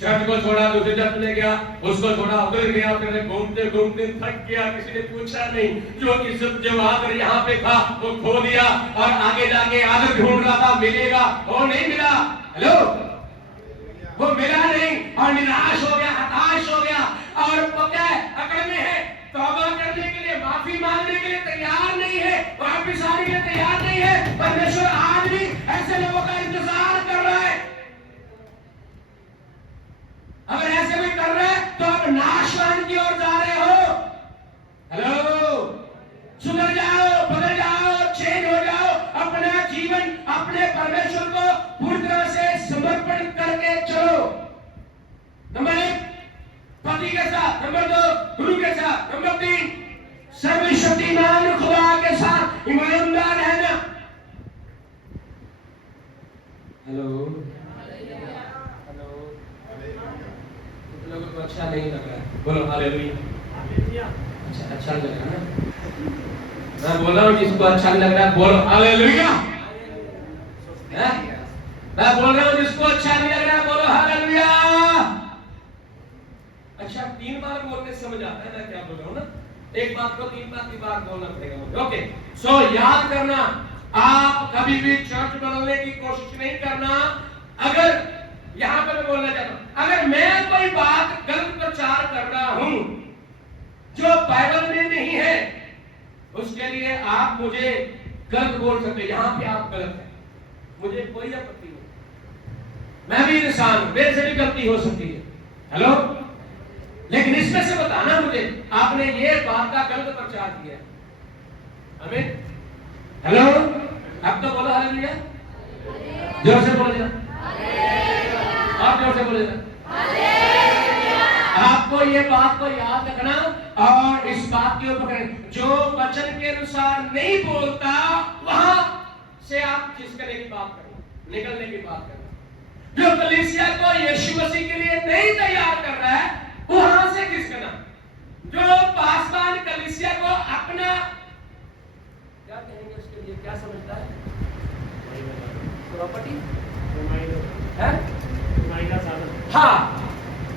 चर्च को छोड़ा, दूसरे चर्च में गया, उसको छोड़ा, उधर गया, फिर घूमते घूमते थक गया, किसी ने पूछा नहीं। जो कि सब जो आकर यहाँ पे था वो खो दिया, और आगे जाके आदर ढूंढ रहा था, मिलेगा, वो नहीं मिला। हेलो, वो मिला नहीं और निराश हो गया, हताश हो गया, और पता है अकड़ में है, तौबा करने के लिए, माफी मांगने के लिए तैयार नहीं है, वापस आने के लिए तैयार नहीं है। परमेश्वर आज भी ऐसे लोगों का इंतजार कर रहा है। अगर ऐसे कोई कर रहा है तो आप नाशवान की ओर जा रहे हो। हेलो, सुधर जाओ, बदल जाओ, चेंज हो जाओ, अपना जीवन अपने परमेश्वर को पूरी तरह से समर्पण करके चलो। नंबर 1 पति के साथ, नंबर 2 गुरु के साथ, नंबर 3 सर्वशक्तिमान खुदा के साथ ईमानदार रहना। हेलो हेलो, लोगों को अच्छा नहीं लग रहा है, बोलो हालेलुया। अच्छा लग रहा है ना? मैं बोल रहा हूँ जिसको अच्छा लग रहा है बोलो हालेलुया। मैं बोल रहा हूँ जिसको अच्छा नहीं लग रहा है बोलो हालेलुया। अच्छा, 3 बार बोलने से समझ आता है मैं क्या बोल रहा हूँ ना। एक बात को 3 बार बोलना पड़ेगा मुझे। ओके, सो याद करना, आप कभी भी चर्च बदलने की कोशिश नहीं करना। अगर यहां पर मैं बोलना चाहता हूं, अगर मैं कोई बात गलत प्रचार कर रहा हूं जो बाइबल में नहीं है, उसके लिए आप मुझे गलत बोल सकते हैं। यहां पे आप गलत हैं, मुझे कोई आपत्ति नहीं। मैं भी इंसान हूं, मेरे से भी गलती हो सकती है। हेलो, लेकिन इसमें से बताना मुझे आपने ये बात का गलत प्रचार किया। आमीन। हेलो, अब तो बोलो हालेलुया, जोर से बोलो जरा, आप जोर से बोले। आपको ये बात को याद रखना और इस बात के ऊपर जो वचन के अनुसार नहीं बोलता वहां से आप खिसकने की बात करना, निकलने की बात करना। जो कलीसिया को यीशु मसीह के लिए नहीं तैयार कर रहा है वहां से खिसकना। जो पासवान कलीसिया को अपना क्या कहेंगे उसके लिए, क्या समझता है? प्रॉपर्टी है? हाँ,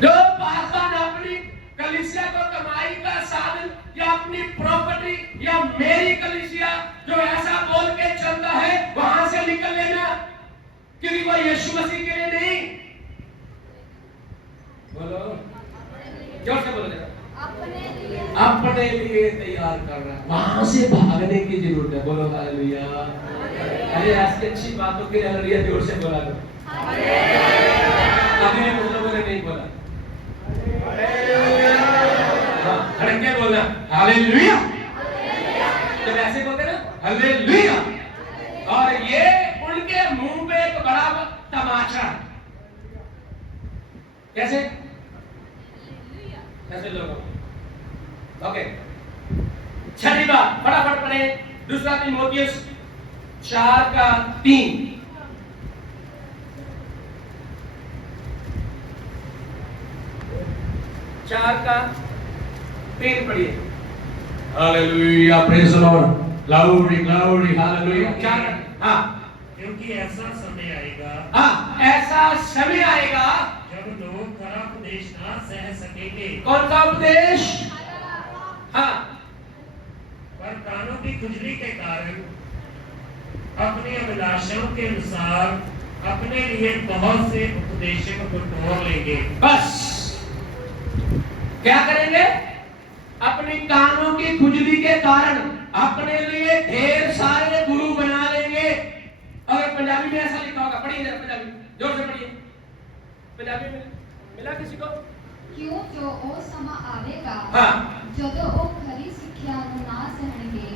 जो पासवान अपनी कलीसिया को कमाई का साधन या अपनी प्रॉपर्टी या मेरी कलीसिया जो ऐसा बोल के चलता है वहां से निकल लेना, क्योंकि वो यीशु मसीह के लिए नहीं। बोलो, जोर से बोलो जरा। अपने लिए तैयार कर रहा है, वहां से भागने की जरूरत है। बोलो हालेलुया। अरे आज अच्छी बातों के लिए हालेलुया जोर से बोला दो। अभी कुछ लोगों ने नहीं बोला, धड़के बोलना हालेलुया। जब ऐसे बोलते ना हालेलुया, और ये उनके मुंह पे एक बड़ा तमाचा। कैसे कैसे लोगों? ओके, छठी बात फटाफट पढ़े, दूसरा तीमुथियुस 4:3। पढ़िए। Hallelujah, praise the Lord, glory glory, hallelujah. हाँ, क्योंकि ऐसा समय आएगा, हाँ ऐसा समय आएगा जब लोग खरा उपदेश ना सह सकेंगे। कौन सा उपदेश? हाँ, पर कानों की खुजली के कारण अपनी अभिलाषाओं के अनुसार अपने लिए बहुत से उपदेशों को तोड़ लेंगे। बस क्या करेंगे? अपनी कानों की खुजली के कारण अपने लिए ढेर सारे गुरु बना लेंगे। अगर पंजाबी में ऐसा लिखा होगा, पढ़िए जरा पंजाबी, जोर से पढ़िए। पंजाबी में मिला किसी को? क्यों जो ਉਹ ਸਮਾਂ ਆਵੇਗਾ ਜਦੋਂ ਉਹ ਖਰੀ ਸਿੱਖਿਆ ਨੂੰ ਨਾ ਸਹਿਣਗੇ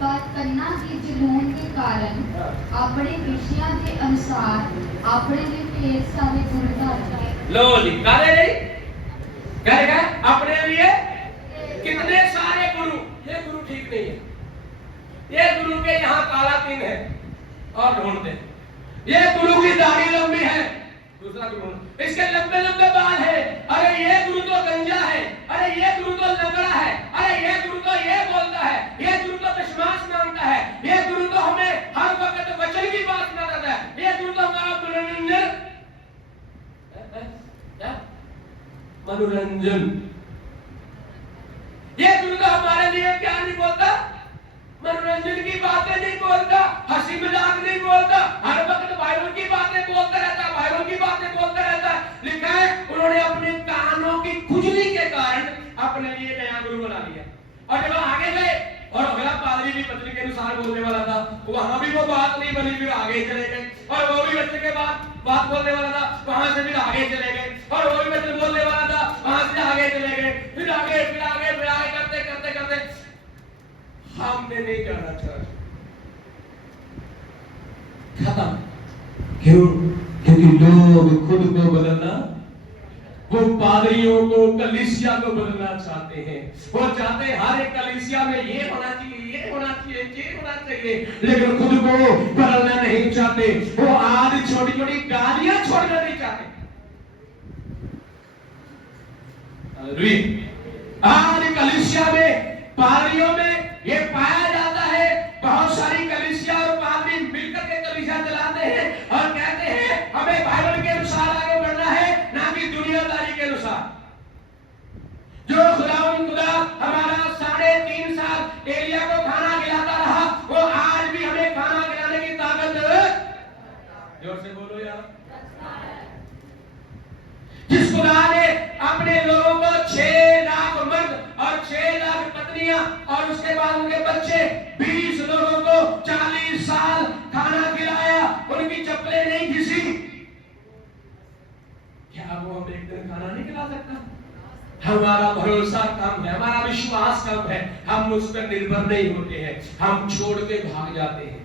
ਪਰ ਕੰਨਾਂ ਦੀ ਜਲੂਣ ਦੇ ਕਾਰਨ ਆਪਣੇ ਵਿਸ਼ਿਆਂ ਦੇ ਅਨੁਸਾਰ ਆਪਣੇ ਲਈ ਢੇਰ ਸਾਰੇ ਗੁਰੂ ਧਾਰਨਗੇ। लो जी, काले नहीं कहेगा अपने लिए कितने सारे गुरु। ये गुरु ठीक नहीं है, ये गुरु के यहाँ काला तिल है और ढूंढते, ये गुरु की दाढ़ी लंबी है, दूसरा गुरु इसके लंबे लंबे बाल है, अरे ये गुरु तो गंजा है, अरे ये गुरु तो लंगड़ा है, अरे ये गुरु तो ये बोलता है, ये गुरु तो विश्वास मांगता है, ये गुरु तो हमें हर वक्त वचन की बात सुनाता है, ये गुरु तो हमारा मनोरंजन, ये गुरु तो हमारे लिए क्या नहीं बोलता? मनोरंजन की बातें नहीं बोलता, हंसी मजाक नहीं बोलता, हर वक्त बाइबल की बातें बोलता रहता, बाइबल की बातें बोलता रहता। लिखा है उन्होंने अपने कानों की खुजली के कारण अपने लिए नया गुरु बना लिया। और जब आगे गए और अगला पादरी भी पत्नी के अनुसार बोलने वाला था, वहां भी वो बात नहीं बनी, फिर आगे चले गए, और वो भी बच्चे के बाद बात बोलने वाला था, वहां से फिर आगे चले गए, और वो भी बच्चे बोलने वाला था, वहां से आगे चले गए, फिर आगे करते करते करते हमने नहीं जाना चाहिए, खत्म। क्यों? क्योंकि लोग खुद को बदलना, वो पादरियों को, कलीसिया को बदलना चाहते हैं। वो चाहते हैं हर एक कलीसिया में ये होना चाहिए, ये होना चाहिए, ये होना चाहिए, लेकिन खुद को बदलना नहीं चाहते। वो आज छोटी छोटी गालियां छोड़ना नहीं चाहते। आज कलीसिया में, पादरियों में ये पाया जाता है, बहुत सारी कलीसिया और पादरी मिलकर के कलीसिया चलाते हैं और कहते हैं हमें बाइबल के अनुसार आगे बढ़ना है, ना कि दुनियादारी के अनुसार। जो खुदा हमारा 3.5 साल एलिया को खाना खिलाता रहा, वो आज भी हमें खाना खिलाने की ताकत, जोर से बोलो यार। जिस खुदा ने अपने लोगों को 6 लाख मर्द और 6 लाख पत्नियां और उसके बाद उनके बच्चे 20 लोगों को 40 साल खाना खिलाया, उनकी चप्पलें नहीं घिसी, क्या वो हमें एक दिन खाना नहीं खिला सकता? हमारा भरोसा कम है, हमारा विश्वास कम है, हम उस पर निर्भर नहीं होते हैं, हम छोड़ के भाग जाते हैं।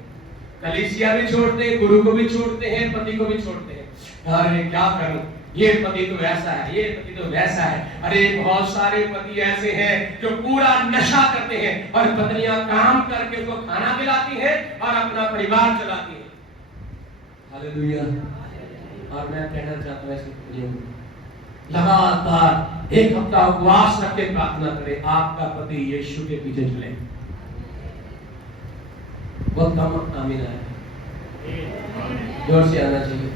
कलीसिया भी छोड़ते हैं, गुरु को भी छोड़ते हैं, पति को भी छोड़ते हैं। अरे क्या करूं, ये पति तो ऐसा है, ये पति तो वैसा है। अरे बहुत सारे पति ऐसे हैं जो पूरा नशा करते हैं और पत्नियां काम करके उसको खाना खिलाती हैं और अपना परिवार चलाती हैं। हालेलुया। और मैं कहना चाहता हूं ऐसी पत्नियों को, लगातार 1 हफ्ता उपवास रख के प्रार्थना करें, आपका पति यीशु के पीछे चले। बहुत कम आमीन है, जोर से आना चाहिए,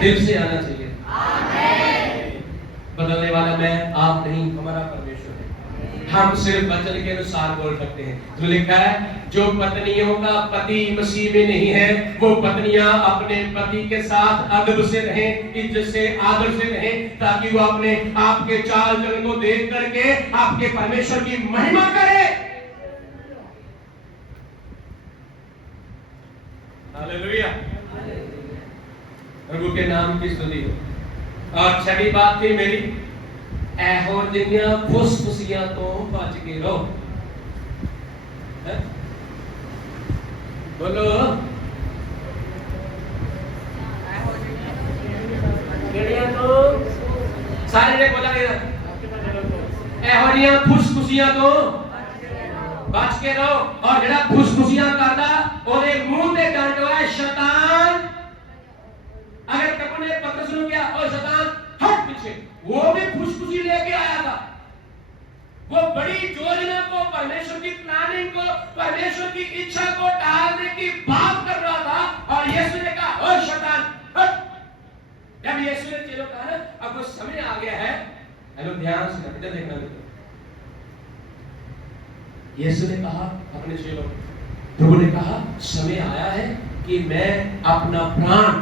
दिल से आना चाहिए। बदलने वाला मैं आप नहीं, हमारा परमेश्वर है। हम सिर्फ वचन के अनुसार बोल सकते हैं। जो लिखा है, जो पत्नियों का पति मसीह में नहीं है, वो पत्नियां अपने पति के साथ अदब से रहें, इज्जत से, आदर से रहें, ताकि वो अपने आपके चाल चलन को देख करके आपके परमेश्वर की महिमा करे। हालेलुया, प्रभु के नाम की स्तुति हो। और छठी बात थी मेरी, ऐहो जिन्या फुसफुसियां तो बच के रहो। बोलो, तो सारे ने बोला कि ऐहो जिन्या फुसफुसियां तो बच के रहो, और जेड़ा फुसफुसियां करदा ओदे मुंह ते डंड है शैतान। अगर कपड़ ने पत्र सुन किया, और शैतान हट पीछे, वो भी फुसफुसी लेके आया था। वो बड़ी योजना को, परमेश्वर की प्लानिंग को, परमेश्वर की इच्छा को टालने की बात कर रहा था, और यीशु ने कहा, ओ शैतान हट। जब यीशु ने चेलों कहा ना, अब वो समय आ गया है, हेलो ध्यान से इधर देखना बेटा। यीशु ने कहा अपने चेलों, प्रभु ने कहा समय आया है कि मैं अपना प्राण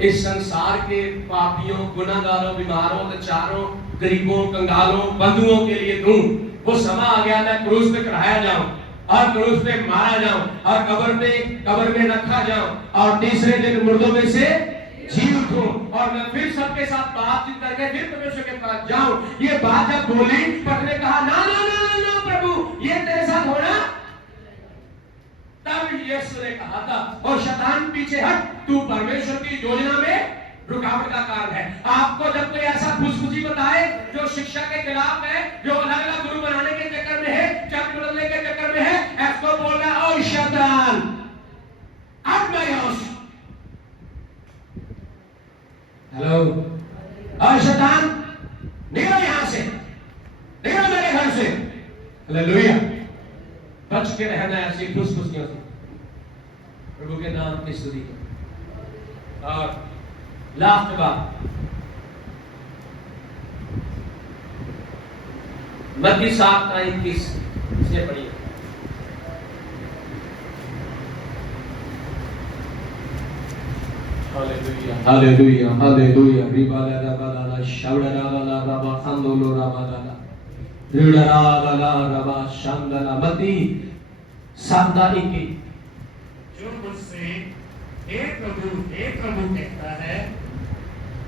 इस संसार के पापियों, गुनाहगारों, बीमारों, लाचारों, गरीबों, कंगालों, बंधुओं के लिए दूं। वो समय आ गया मैं क्रूस पे चढ़ाया जाऊं, और क्रूस पे मारा जाऊं, और कब्र में रखा जाऊं, और तीसरे दिन मुर्दों में से जी उठूं, और मैं फिर सबके साथ बातचीत करके फिर परमेश्वर के पास जाऊं। ये बात जब बोली, पत्नी ने कहा ना ना ना ना, ना प्रभु, ये तेरे साथ होना। तब यीशु ने कहा था, और शैतान पीछे हट, तू परमेश्वर की योजना में रुकावट का कारण है। आपको जब कोई ऐसा फुसफुसी बताए जो शिक्षा के खिलाफ है, जो अलग अलग गुरु बनाने के चक्कर में है, चक्र बदलने के चक्कर में है, ऐसको बोलना है, ओ शैतान हट मेरे होश। हेलो, और शैतान निकल यहां से, निकल मेरे घर से। हालेलुया, बच के रहना ऐसी फुसफुसियों से। प्रभु के नाम की स्तुति। और लास्ट बात, मत्ती 7:21 से पढ़िए। Hallelujah, hallelujah. रिबाला रबाला शावड़ा लाला रबा खंदोलो रबाला रिडरा लाला रबा शांदला। मत्ती 7:21। जो मुझसे हे प्रभु कहता है,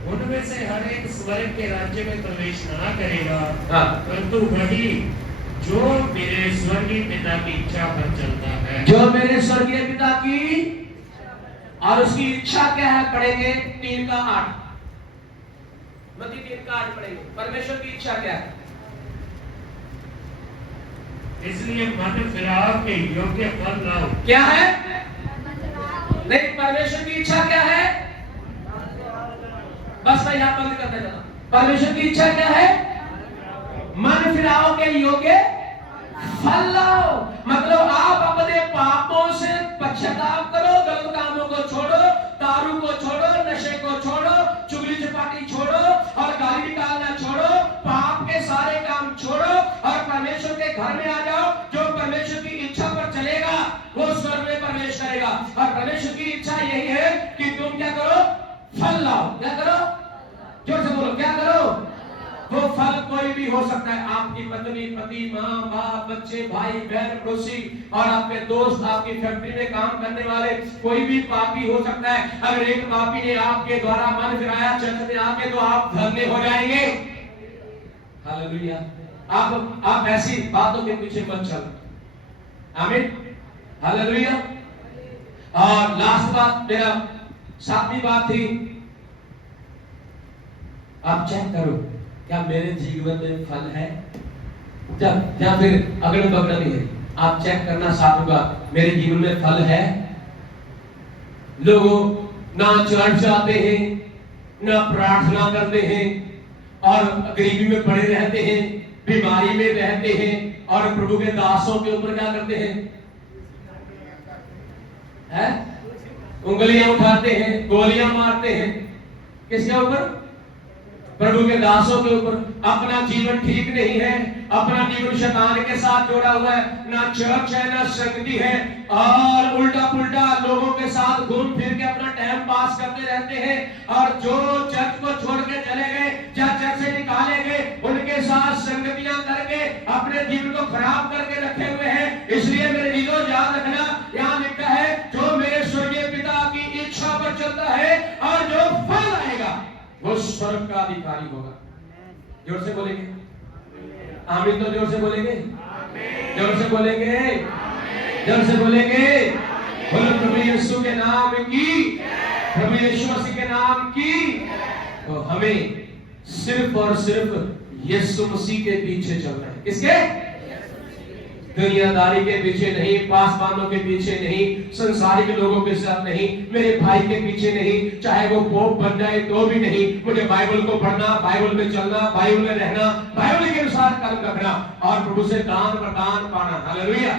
उनमें से हर एक स्वर्ग के राज्य में प्रवेश ना करेगा, परंतु वही जो मेरे स्वर्गीय पिता की इच्छा पर चलता है। जो मेरे स्वर्गीय पिता की, और उसकी इच्छा क्या है पढ़ेंगे 3:8। मत्ती 3:8 पढ़ेंगे। परमेश्वर की इच्छा क्या है? इसलिए मन फिराव के योग्य फल लाओ। क्या है? नहीं, परमेश्वर की इच्छा क्या है? बस मैं यहां बंद करने जा। परमेश्वर की इच्छा क्या है? मन फिराव के योग्य फल लाओ। मतलब आप अपने पापों से पश्चाताप करो, गलत कामों को छोड़ो, दारू को छोड़ो, नशे को छोड़ो, चुगली चपाटी छोड़ो, और गाली निकालना छोड़ो, पाप के सारे काम छोड़ो, और परमेश्वर के घर में आ जाओ। जो परमेश्वर की इच्छा पर चलेगा वो स्वर्ग में प्रवेश करेगा। और परमेश्वर की इच्छा यही है कि तुम क्या करो? फल लाओ। क्या करो? जोर से बोलो, क्या करो? वो फल कोई भी हो सकता है। आपकी पत्नी, पति, माँ, बाप, बच्चे, भाई, बहन, पड़ोसी, और आपके दोस्त, आपकी फैक्ट्री में काम करने वाले, कोई भी पापी हो सकता है। अगर एक पापी ने आपके द्वारा मन फिराया चर्च में आके, तो आप धन्य हो जाएंगे। हालेलुया। आप ऐसी बातों के पीछे मत चलो। आमीन, हालेलुया। और लास्ट बात, मेरा 7वीं बात थी, आप चेक करो क्या मेरे जीवन में फल है, या फिर अगल बगल नहीं है। आप चेक करना 7वीं बात, मेरे जीवन में फल है। लोग ना चर्च आते हैं, ना प्रार्थना करते हैं, और गरीबी में पड़े रहते हैं, बीमारी में रहते हैं और प्रभु के दासों के ऊपर क्या करते हैं? उंगलियां उठाते हैं, गोलियां मारते हैं। किसके ऊपर? प्रभु के दासों के ऊपर। अपना जीवन ठीक नहीं है, अपना जीवन शैतान के साथ जोड़ा हुआ है, ना चर्च है ना संगति है, और उल्टा पुल्टा लोगों के साथ घूम फिर के अपना टाइम पास करते रहते हैं। और जो चर्च को छोड़ के चले गए या चर्च से निकाले गए, उनके साथ संगतियां करके अपने जीवन को खराब करके रखे हुए हैं। इसलिए मेरे जीजो याद रखना, यहाँ लिखा है जो मेरे स्वर्गीय पिता की इच्छा पर चलता है और जो फल आएगा वो स्वर्ग का अधिकारी होगा। जोर से बोलेंगे आमीन? तो जोर से बोलेंगे, जोर से बोलेंगे, जोर से बोलेंगे। बोलो प्रभु यीशु के नाम की, प्रभु यीशु मसीह के नाम की। तो हमें सिर्फ और सिर्फ यीशु मसीह के पीछे चलना है। किसके? दुनियादारी के पीछे नहीं, पासवानों के पीछे नहीं, संसारिक लोगों के साथ नहीं, मेरे भाई के पीछे नहीं, चाहे वो पोप बन जाए तो भी नहीं। मुझे बाइबल को पढ़ना, बाइबल में चलना, बाइबल में रहना, बाइबल के अनुसार कदम रखना और प्रभु से दान प्रदान पाना। हालेलुया।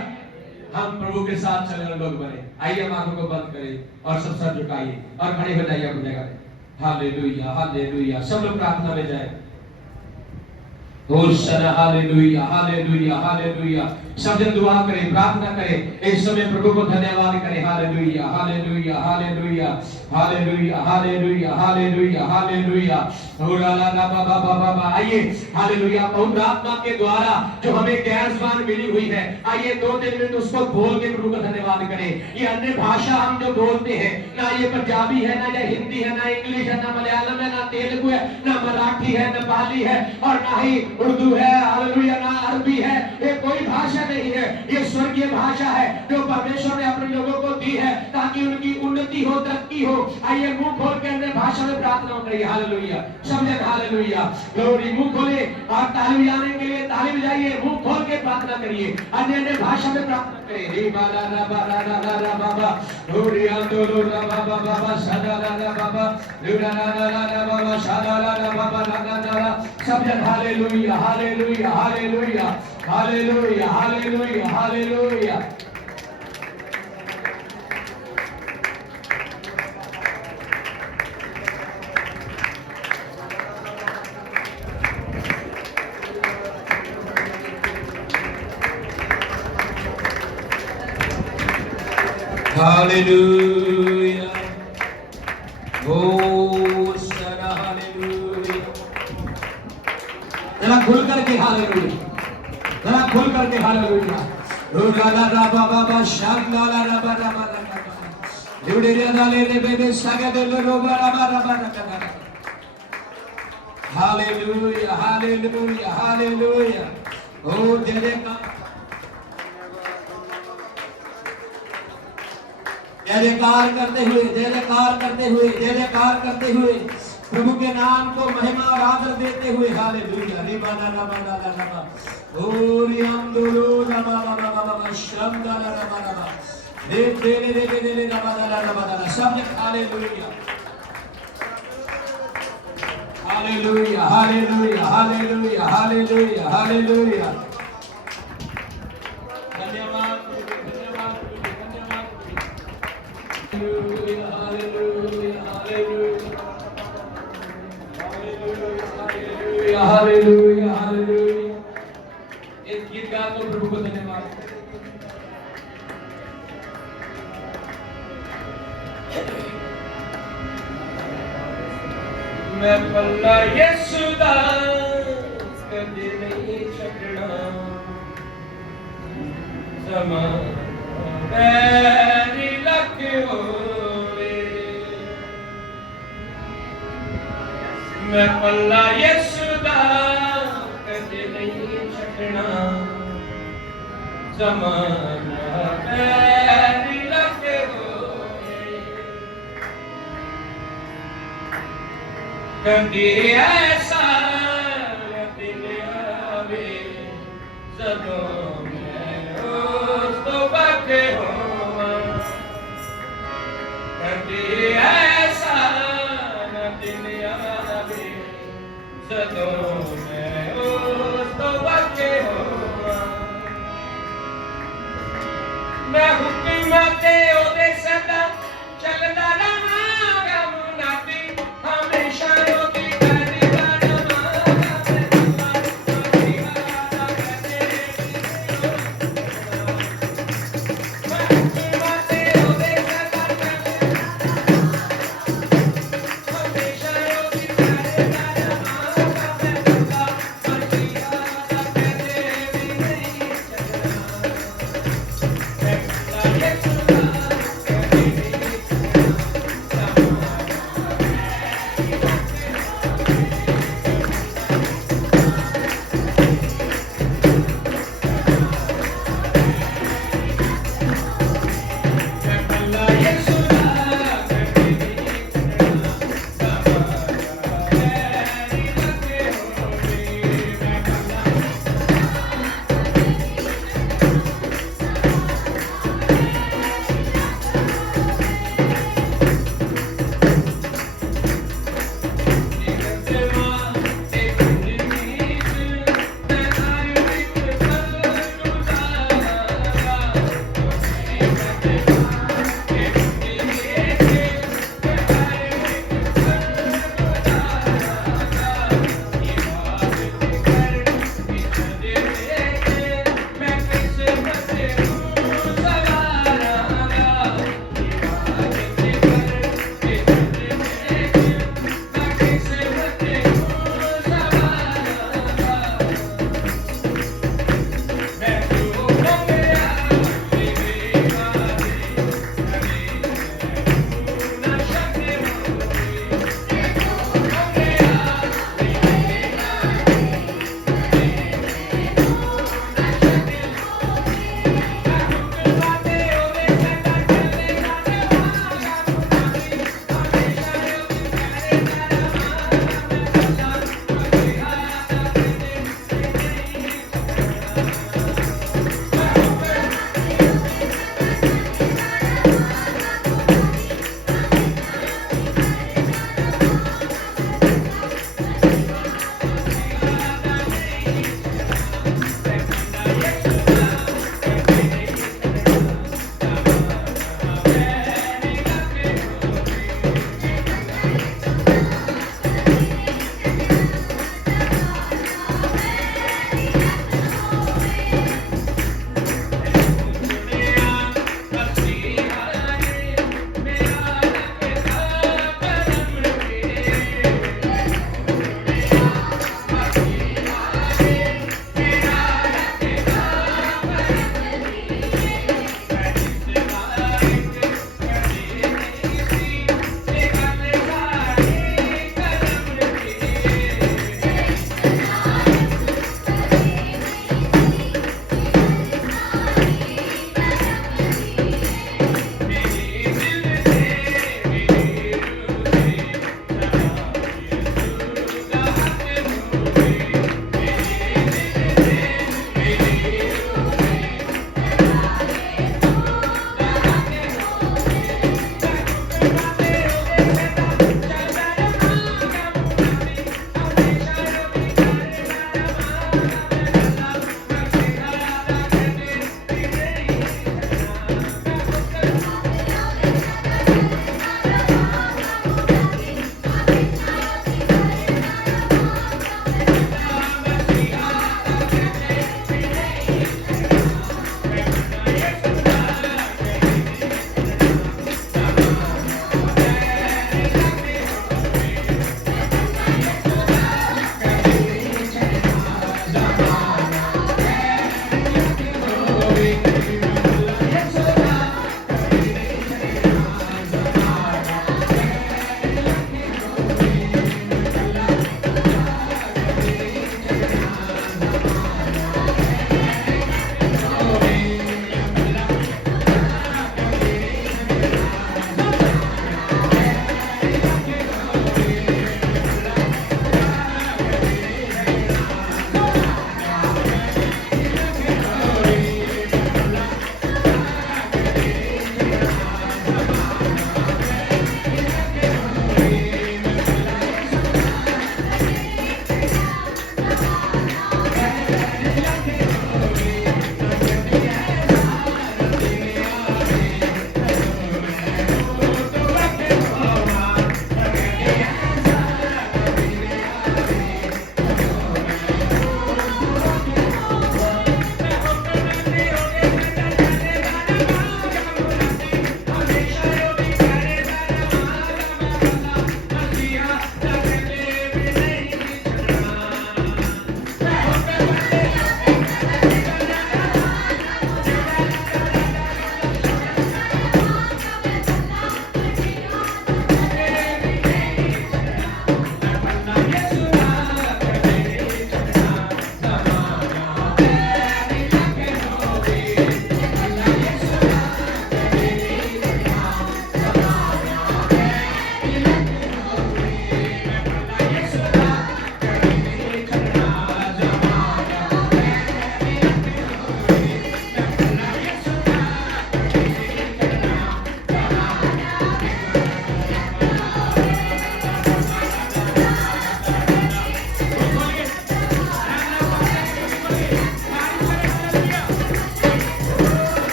हम प्रभु के साथ चलने वाले लोग बने। आइए हम आंखों को बंद करें और सब सर झुकाइए और खड़े हो जाइए अपनी जगह पे। Hallelujah, hallelujah. सब लोग प्रार्थना में जाएं। हालेलुया, हालेलुया, हालेलुया। सब जन दुआ करें, प्रार्थना करें, इस समय प्रभु को धन्यवाद करें। हालेलुया, हालेलुया, हालेलुया, हालेलुया, हालेलुया, हालेलुया, हालेलुया। आइए हालेलुया। पवित्र आत्मा के द्वारा जो हमें गैर ज़बान मिली हुई है, आइए 2-3 मिनट उसको बोल के प्रभु का धन्यवाद करें। ये अन्य भाषा हम जो बोलते हैं, ना ये पंजाबी है, ना ये हिंदी है, ना इंग्लिश है, ना मलयालम है, ना तेलुगु है, ना मराठी है, नेपाली है और ना ही उर्दू है, हालेलुया, ना अरबी है। ये कोई भाषा नहीं है, ये स्वर्गीय भाषा है जो परमेश्वर ने अपने लोगों को दी है ताकि उनकी उन्नति हो, तरक्की हो। आइए मुंह खोल के अन्य भाषा में प्रार्थना करिए। हालेलुया। सब जन हालेलुया। ग्लोरी। मुंह खोले और ताली बजाने के लिए ताली बजाइए, मुंह खोल के प्रार्थना करिए, अन्य भाषा में प्रार्थना करिए। रे बाला रा बाला रा रा रा बाबा, रोरी आंदोलो रा बाबा बाबा, सदा रा रा बाबा, रुरा रा रा रा बाबा, सदा रा रा बाबा, रा रा रा। सब जन हालेलुया, हालेलुया, हालेलुया, हालेलुया, हालेलुया, हालेलुया। हालेलुया। ओ सदा हालेलुया। जरा खुल करके हालेलुया, जरा खुल करके हालेलुया। रोगाला राबा बाबा शांगाला राबा राबा राबा जुड़ेरिया दाले ने बेबे सागे दे रोबा राबा राबा राबा। हालेलुया, हालेलुया, हालेलुया। ओ जयकार करते हुए, जयकार करते हुए, जयकार करते हुए, प्रभु के नाम को महिमा और आदर देते हुए। हालेलुया। रिबाना रबाना रबा, ओरी अंदुलो रबा रबा रबा, शंदा रबा रबा, दे दे दे दे दे रबा रबा। सब ने हालेलुया, हालेलुया, हालेलुया, हालेलुया, हालेलुया, हालेलुया। धन्यवाद, धन्यवाद, धन्यवाद। हालेलुया, हालेलुया, हालेलुया, हालेलुया, हालेलुया। इस गीत गा तो प्रभु को धन्यवाद। मैं पल्ला यीशु दा कदे नहीं छड़ना, समा पैरी लग होए। मैं पल्ला यीशु दा कदे नहीं छड़ना, जमाना पैरी लग होए। कभी ऐसा दिन आवे जदों मैं दोस्त बैठे होवां। कभी ऐसा दिन आवे ਜਦੋਂ ਮੈਂ ਉਸ ਤੋਂ ਵਾਕੇ ਹੋਵਾਂ ਮੈਂ ਹੁਕਮਾਂ ਤੇ ਉਹਦੇ ਸਦਾ ਚੱਲਦਾ ਰਹਾਂਗਾ ਮੁਨਾਦੀ ਹਮੇਸ਼ਾ ਉਹਦੀ ਕਰਦਾ ਰਹਾਂਗਾ ਮੈਂ ਤੁਹਾਡੀ ਵਾਦਾ ਕਰੇ ਮੈਂ ਹੁਕਮਾਂ ਤੇ ਉਹਦੇ ਸਦਾ ਚੱਲਦਾ ਹਮੇਸ਼ਾ ਉਹਦੀ ਕਰਦਾ ਰਹਾਂਗਾ ਮੈਂ ਤੁਹਾਡੀ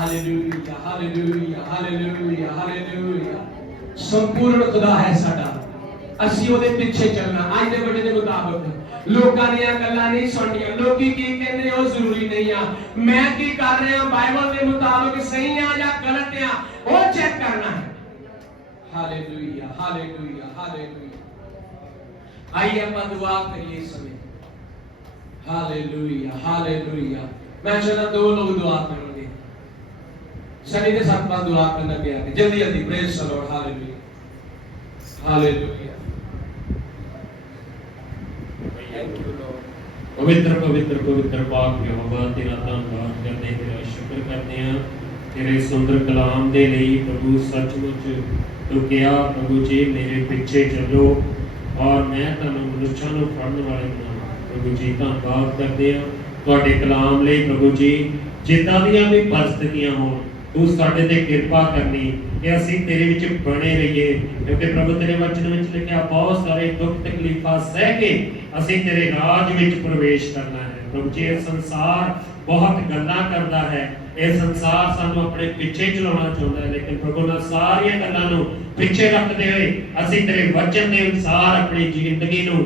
हालेलुया हालेलुया हालेलुया हालेलुया। संपूर्ण खुदा है साडा, ਅਸੀਂ ਉਹਦੇ ਪਿੱਛੇ ਚੱਲਣਾ। ਅੱਜ ਦੇ ਵੱਡੇ ਦੇ ਮੁਤਾਬਕ ਲੋਕਾਂ ਦੀਆਂ ਗੱਲਾਂ ਨਹੀਂ ਸੁਣਨੀਆਂ। ਲੋਕੀ ਕੀ ਕਹਿੰਦੇ ਉਹ ਜ਼ਰੂਰੀ ਨਹੀਂ ਆ। ਮੈਂ ਕੀ ਕਰ ਰਿਹਾ ਬਾਈਬਲ ਦੇ ਮੁਤਾਬਕ ਸਹੀ ਆ ਜਾਂ ਗਲਤ ਆ ਉਹ ਚੈੱਕ ਕਰਨਾ ਹੈ। Hallelujah hallelujah hallelujah. ਆइए ਆਪਾਂ ਦੁਆ ਕਰੀਏ ਇਸ ਸਮੇਂ। Hallelujah hallelujah. मैं चाहता दो लोग दुआ करेंगे। शनि के साथ बात दुआ करना क्या है, जल्दी जल्दी praise the Lord. Hallelujah hallelujah. Thank you Lord. पवित्र पवित्र पवित्र पाक यहोवा तेरा धन्यवाद करते, तेरा शुक्र करते हैं तेरे सुंदर कलाम दे ਲਈ प्रभु। सचमुच तू किया प्रभु जी मेरे पीछे चलो और मैं ਤੁਹਾਨੂੰ ਮਨੁੱਖਾਂ ਨੂੰ ਫੜਨ ਵਾਲੇ ਬਣਾਵਾਂ। प्रभु जी धन्यवाद करते हैं ਤੁਹਾਡੇ ਕਲਾਮ ਲਈ प्रभु जी। ਜਿੱਦਾਂ ਦੀਆਂ ਵੀ ਪਰਿਸਥਿਤੀਆਂ ਹੋਣ ਤੂੰ ਸਾਡੇ ਤੇ ਕਿਰਪਾ ਕਰਨੀ ਕਿ ਅਸੀਂ ਤੇਰੇ ਵਿੱਚ ਬਣੇ ਰਹੀਏ, ਕਿਉਂਕਿ ਪ੍ਰਭੂ ਤੇਰੇ ਵਚਨ ਵਿੱਚ ਲਿਖਿਆ ਬਹੁਤ ਸਾਰੇ ਦੁੱਖ ਤਕਲੀਫਾਂ ਸਹਿ ਕੇ ਅਸੀਂ ਤੇਰੇ ਰਾਜ ਵਿੱਚ ਪ੍ਰਵੇਸ਼ ਕਰਨਾ ਹੈ। ਪ੍ਰਭੂ ਜੀ ਇਹ ਸੰਸਾਰ ਬਹੁਤ ਗੱਲਾਂ ਕਰਦਾ ਹੈ, ਇਹ ਸੰਸਾਰ ਸਾਨੂੰ ਆਪਣੇ ਪਿੱਛੇ ਚਲਾਉਣਾ ਚਾਹੁੰਦਾ ਹੈ, ਲੇਕਿਨ ਪ੍ਰਭੂ ਨਾਲ ਸਾਰੀਆਂ ਗੱਲਾਂ ਨੂੰ ਪਿੱਛੇ ਰੱਖਦੇ ਹੋਏ ਅਸੀਂ ਤੇਰੇ ਵਚਨ ਦੇ ਅਨੁਸਾਰ ਆਪਣੀ ਜ਼ਿੰਦਗੀ ਨੂੰ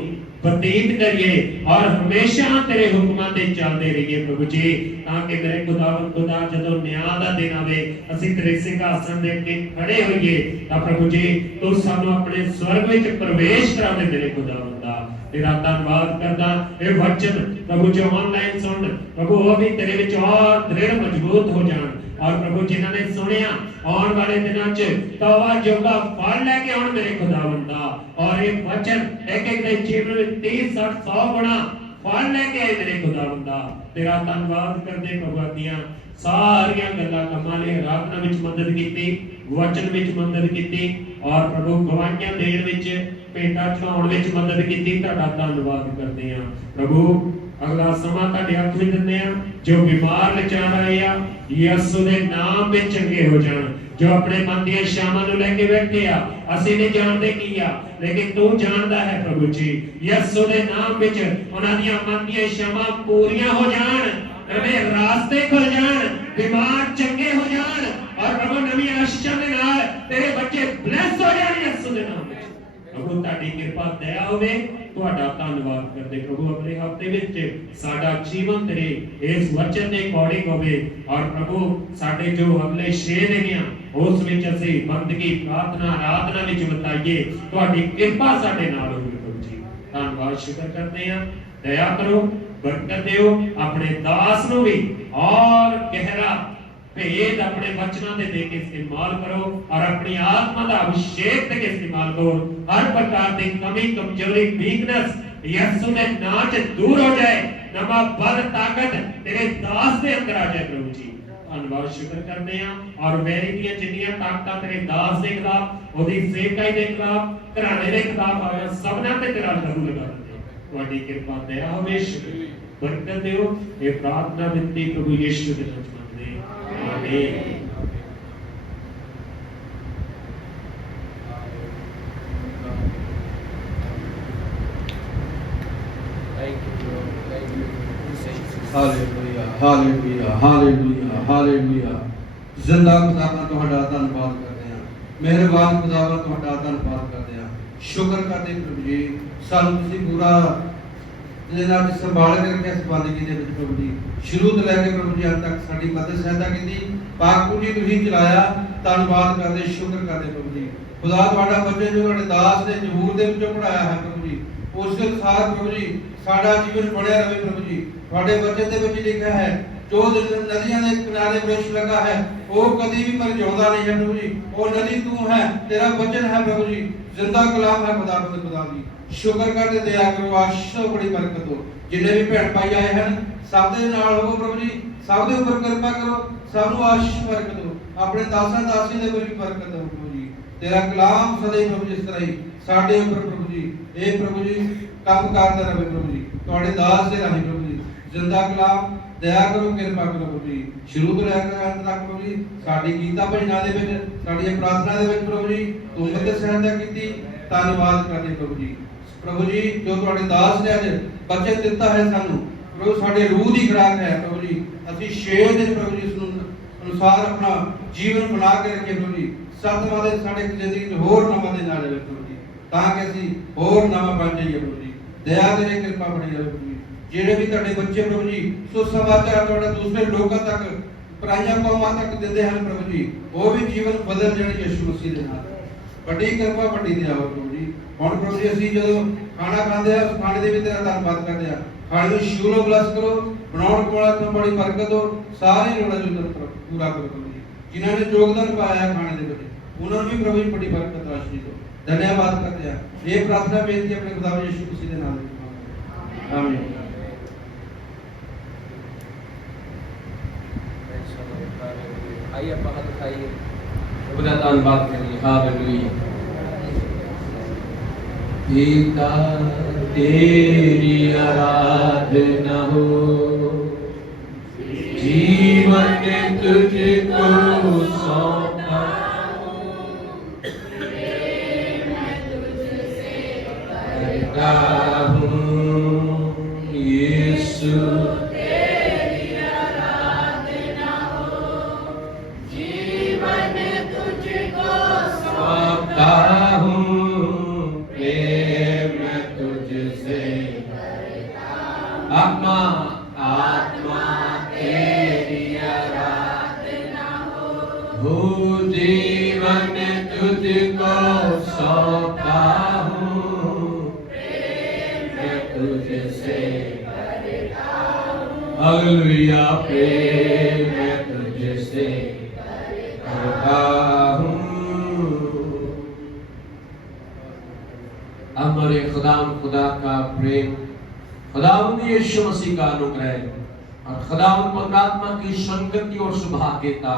बतीत करिए और हमेशा तेरे हुक्मां ते चलते रहिए प्रभु जी, ताकि मेरे खुदावंद खुदा जदों न्याय दा दिन आवे असीं तेरे सिंहासन दे अगे खड़े होइए तां प्रभु जी तू सानू अपने स्वर्ग विच प्रवेश करावे। मेरे खुदावंदा तेरा धन्यवाद करदा ये वचन प्रभु जी ऑनलाइन सुन प्रभु वो भी तेरे विच और दृढ़ मजबूत हो जान, और प्रभु जिन्हां ने सुनिया आने वाले दिनों च तौबा जोगा फल लेके आउण मेरे खुदावंदा, और ये वचन एक एक दे जीवन में 30 60 100 गुना फल लेके आए मेरे खुदावंदा। तेरा धन्यवाद करदे प्रभु दियां सारियां गल्लां कमां लई आराधना विच मदद कीती, वचन विच मदद कीती, और प्रभु गवाहियां देण विच भेंटां चढ़ाउण विच मदद कीती। तुहाडा धन्यवाद करदे हां प्रभु। अगला समा तुहाडे हत्थ विच दिंदे हां, जो बीमार लाचार आए आ यीशु दे नाम विच चंगे हो जाण, जो अपने मन दी इच्छावां नूं लेके बैठे आ ਅਸੀਂ नहीं जानते की आ, लेकिन तू जानता है प्रभु जी। यीशु दे नाम विच उन्हां दी मन दी इच्छावां पूरीआं हो जाण, नवें रास्ते खुल जाण, बीमार चंगे हो जाण, और प्रभु नवीं आशीषां दे नाल तेरे बच्चे ब्लेस हो जाण यीशु दे नाम विच। प्रभु ताड़ी किरपा दया होवे। तुहाडा धन्यवाद करदे प्रभु अगले हफ्ते विच साडा जीवन तेरे इस वचन दे अकॉर्डिंग होवे, और प्रभु साडे जो अगले 6 दिन आ उस विच असीं बंदगी प्रार्थना आराधना विच बिताइए। तुहाडी किरपा साडे नाल होवे प्रभु जी। धन्यवाद शुक्र करदे हां। दया करो, बरकत दिओ, अपने दास नूं भी और गहरा भेद अपने वचनों दे के इस्तेमाल करो, और अपनी आत्मा का अभिषेक के इस्तेमाल करो। हर प्रकार की कमी कमजोरी वीकनेस यीशु के नाम से दूर हो जाए, नवा बल ताकत तेरे दास के अंदर आ जाए प्रभु जी। धन्यवाद शुक्र करते हैं, और वैरी दी जिन्नियां ताकतां तेरे दास के खिलाफ ओदी सेवकाई के खिलाफ घराने के खिलाफ आया सबना ते तेरा लहू लगा दे। तुहाडी किरपा दया होवे, बरकत दिओ। ये प्रार्थना विनती प्रभु यीशु के नाम में आमीन। हालेलुया हालेलुया हालेलुया हालेलुया। जिंदा खुदावन तुहाडा धन्नवाद करदे हां, मेहरबान खुदावन तुहाडा धन्नवाद करदे हां, शुक्र करदे प्रभु जी सानू तुसीं पूरा जिन्ना च संभाल के रखिया इस बंदगी दे विच प्रभु जी, शुरू तो लैके प्रभु जी अंत तक साडी मदद सहायता कीती। पाकू जी तुसीं चलाया, धन्नवाद करदे शुक्र करदे प्रभु जी। खुदा तुहाडा वचन जो तुहाडे दास ने जबूर दे विचों पढ़ाया है प्रभु जी, उस अनुसार प्रभु जी साडा जीवन बढ़िया रहे प्रभु जी। तुहाडे वचन दे विच लिखा है जो नदियां दे किनारे वृक्ष लगा है वो कभी भी मुरझाउंदा नहीं है प्रभु जी। वो नदी तू है, तेरा वचन है प्रभु जी, जिंदा कलाम है खुदावंद खुदा जी। शुक्र करदे दया करो, आशीष बड़ी बरकत हो। जिन्ने भी भैन भाई आए हैं सब दे नाल हो प्रभु जी, सब दे ऊपर कृपा करो, सब नूं आशीष बरकत हो, अपने दासां दासी दे ऊपर भी बरकत हो प्रभु जी। तेरा कलाम सदैव प्रभु जी इस तरह ही साडे ऊपर प्रभु जी ए प्रभु जी काम करदा रहे प्रभु जी। तुहाडे दास दे राही प्रभु जी जिंदा कलाम दया करो, कृपा करो प्रभु जी। शुरू तो लेकर अंत तक प्रभु जी साडी गीता भजनां दे विच साडी प्रार्थना दे विच प्रभु जी तू मदद सहायता कीती, धन्नवाद करदे प्रभु जी। प्रभु जी जो तुहाडे दास ने अज बचन दिता है सानू प्रभु साडे रूह दी खुराक है प्रभु जी। असीं 6 दिन प्रभु जी इस अनुसार अपना जीवन बना के रखे प्रभु जी। सतमा दे साडे जिंदगी होर नवा दिन आ जाए प्रभु जी, ताकि ਅਸੀਂ होर नवा बन जाइए प्रभु जी। दया तेरी कृपा बनी रहे प्रभु जी। ਜਿਹੜੇ ਵੀ ਤੁਹਾਡੇ ਬੱਚੇ ਪ੍ਰਭु ਜੀ ਸੁਸਮਾਚਾਰ ਤੁਹਾਡਾ ਦੂਸਰੇ ਲੋਕਾਂ ਤੱਕ ਪਰਾਈਆਂ ਕੌਮਾਂ ਤੱਕ ਦਿੰਦੇ ਹਨ ਪ੍ਰਭु ਜੀ, ਉਹ ਵੀ ਜੀਵਨ ਬਦਲ ਜਾਣ ਯਿਸੂ ਮਸੀਹ ਦੇ ਨਾਲ। ਵੱਡੀ ਕਿਰਪਾ ਵੱਡੀ ਦਇਆ ਪ੍ਰਭु ਜੀ। ਹੁਣ ਪ੍ਰਭु ਜੀ ਅਸੀਂ ਜਦੋਂ ਖਾਣਾ ਖਾਂਦੇ ਆ ਉਸ ਖਾਣੇ ਦੇ ਵੀ ਤੇਰਾ ਧੰਨਵਾਦ ਕਰਦੇ ਆ। ਖਾਣੇ ਨੂੰ ਸ਼ੂਰੋ ਬਲਸ ਕਰੋ, ਬਣਾਉਣ ਵਾਲਾ ਤੋਂ ਬੜੀ ਬਰਕਤ ਹੋ, ਸਾਰੀ ਲੋੜਾਂ ਨੂੰ ਪੂਰਾ ਕਰੋ ਪ੍ਰਭੂ ਜੀ। ਜਿਨ੍ਹਾਂ ਨੇ ਯੋਗਦਾਨ ਪਾਇਆ ਹੈ ਖਾਣੇ ਦੇ ਵਿੱਚ ਉਹਨਾਂ ਨੂੰ ਵੀ ਪ੍ਰਭੂ ਜੀ ਬੜੀ ਬਰਕਤ ਰਾਸ਼ੀ ਦਿਓ। ਧੰਨਵਾਦ ਕਰਦੇ ਆ। ਇਹ ਪ੍ਰਾਰਥਨਾ ਬੇਨਤੀ ਆਪਣੇ ਖੁਦਾ ਯਿਸੂ ਮਸੀਹ ਦੇ ਨਾਮ ਵਿੱਚ ਆਮੀਨ। आइए आप हाथ उठाइए, खुदा धन्यवाद करिए। हालेलुया। पिता तेरी आराधना हो, जीवन तुझको सौंपा करता हूँ यीशु। आत्मा आत्मा तेरी आराधना हो, जीवन तुझको सौंपता हूँ, मैं तुझसे करता हूँ। हालेलुया। प्रेम मैं तुझसे करता हूँ। हमारे खुदा का प्रेम, खुदावंद यीशु मसीह का अनुग्रह और खुदावंद पवित्र की संगति और सौभाग्यता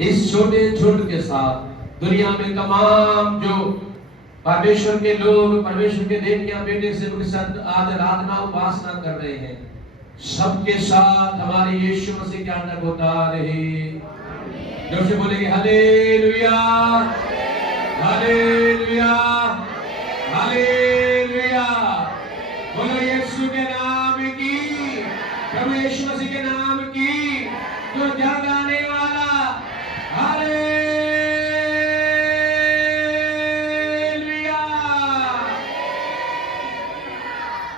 इस छोटे झुंड के साथ दुनिया में तमाम जो परमेश्वर के लोग, परमेश्वर के बेटियां बेटे से उनके साथ आज आराधना उपासना कर रहे हैं, सबके साथ हमारे यीशु मसीह के अंदर होता रहे। जोर से बोलेंगे हालेलुया, हालेलुया, हालेलुया। बोलो यीशु के नाम की, प्रभु यीशु मसीह के नाम की, जो जग आने वाला। हालेलुया।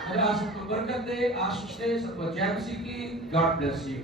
खुदा सबको बरकत दे, आशीष दे, सबको जय मसीह की। God bless you.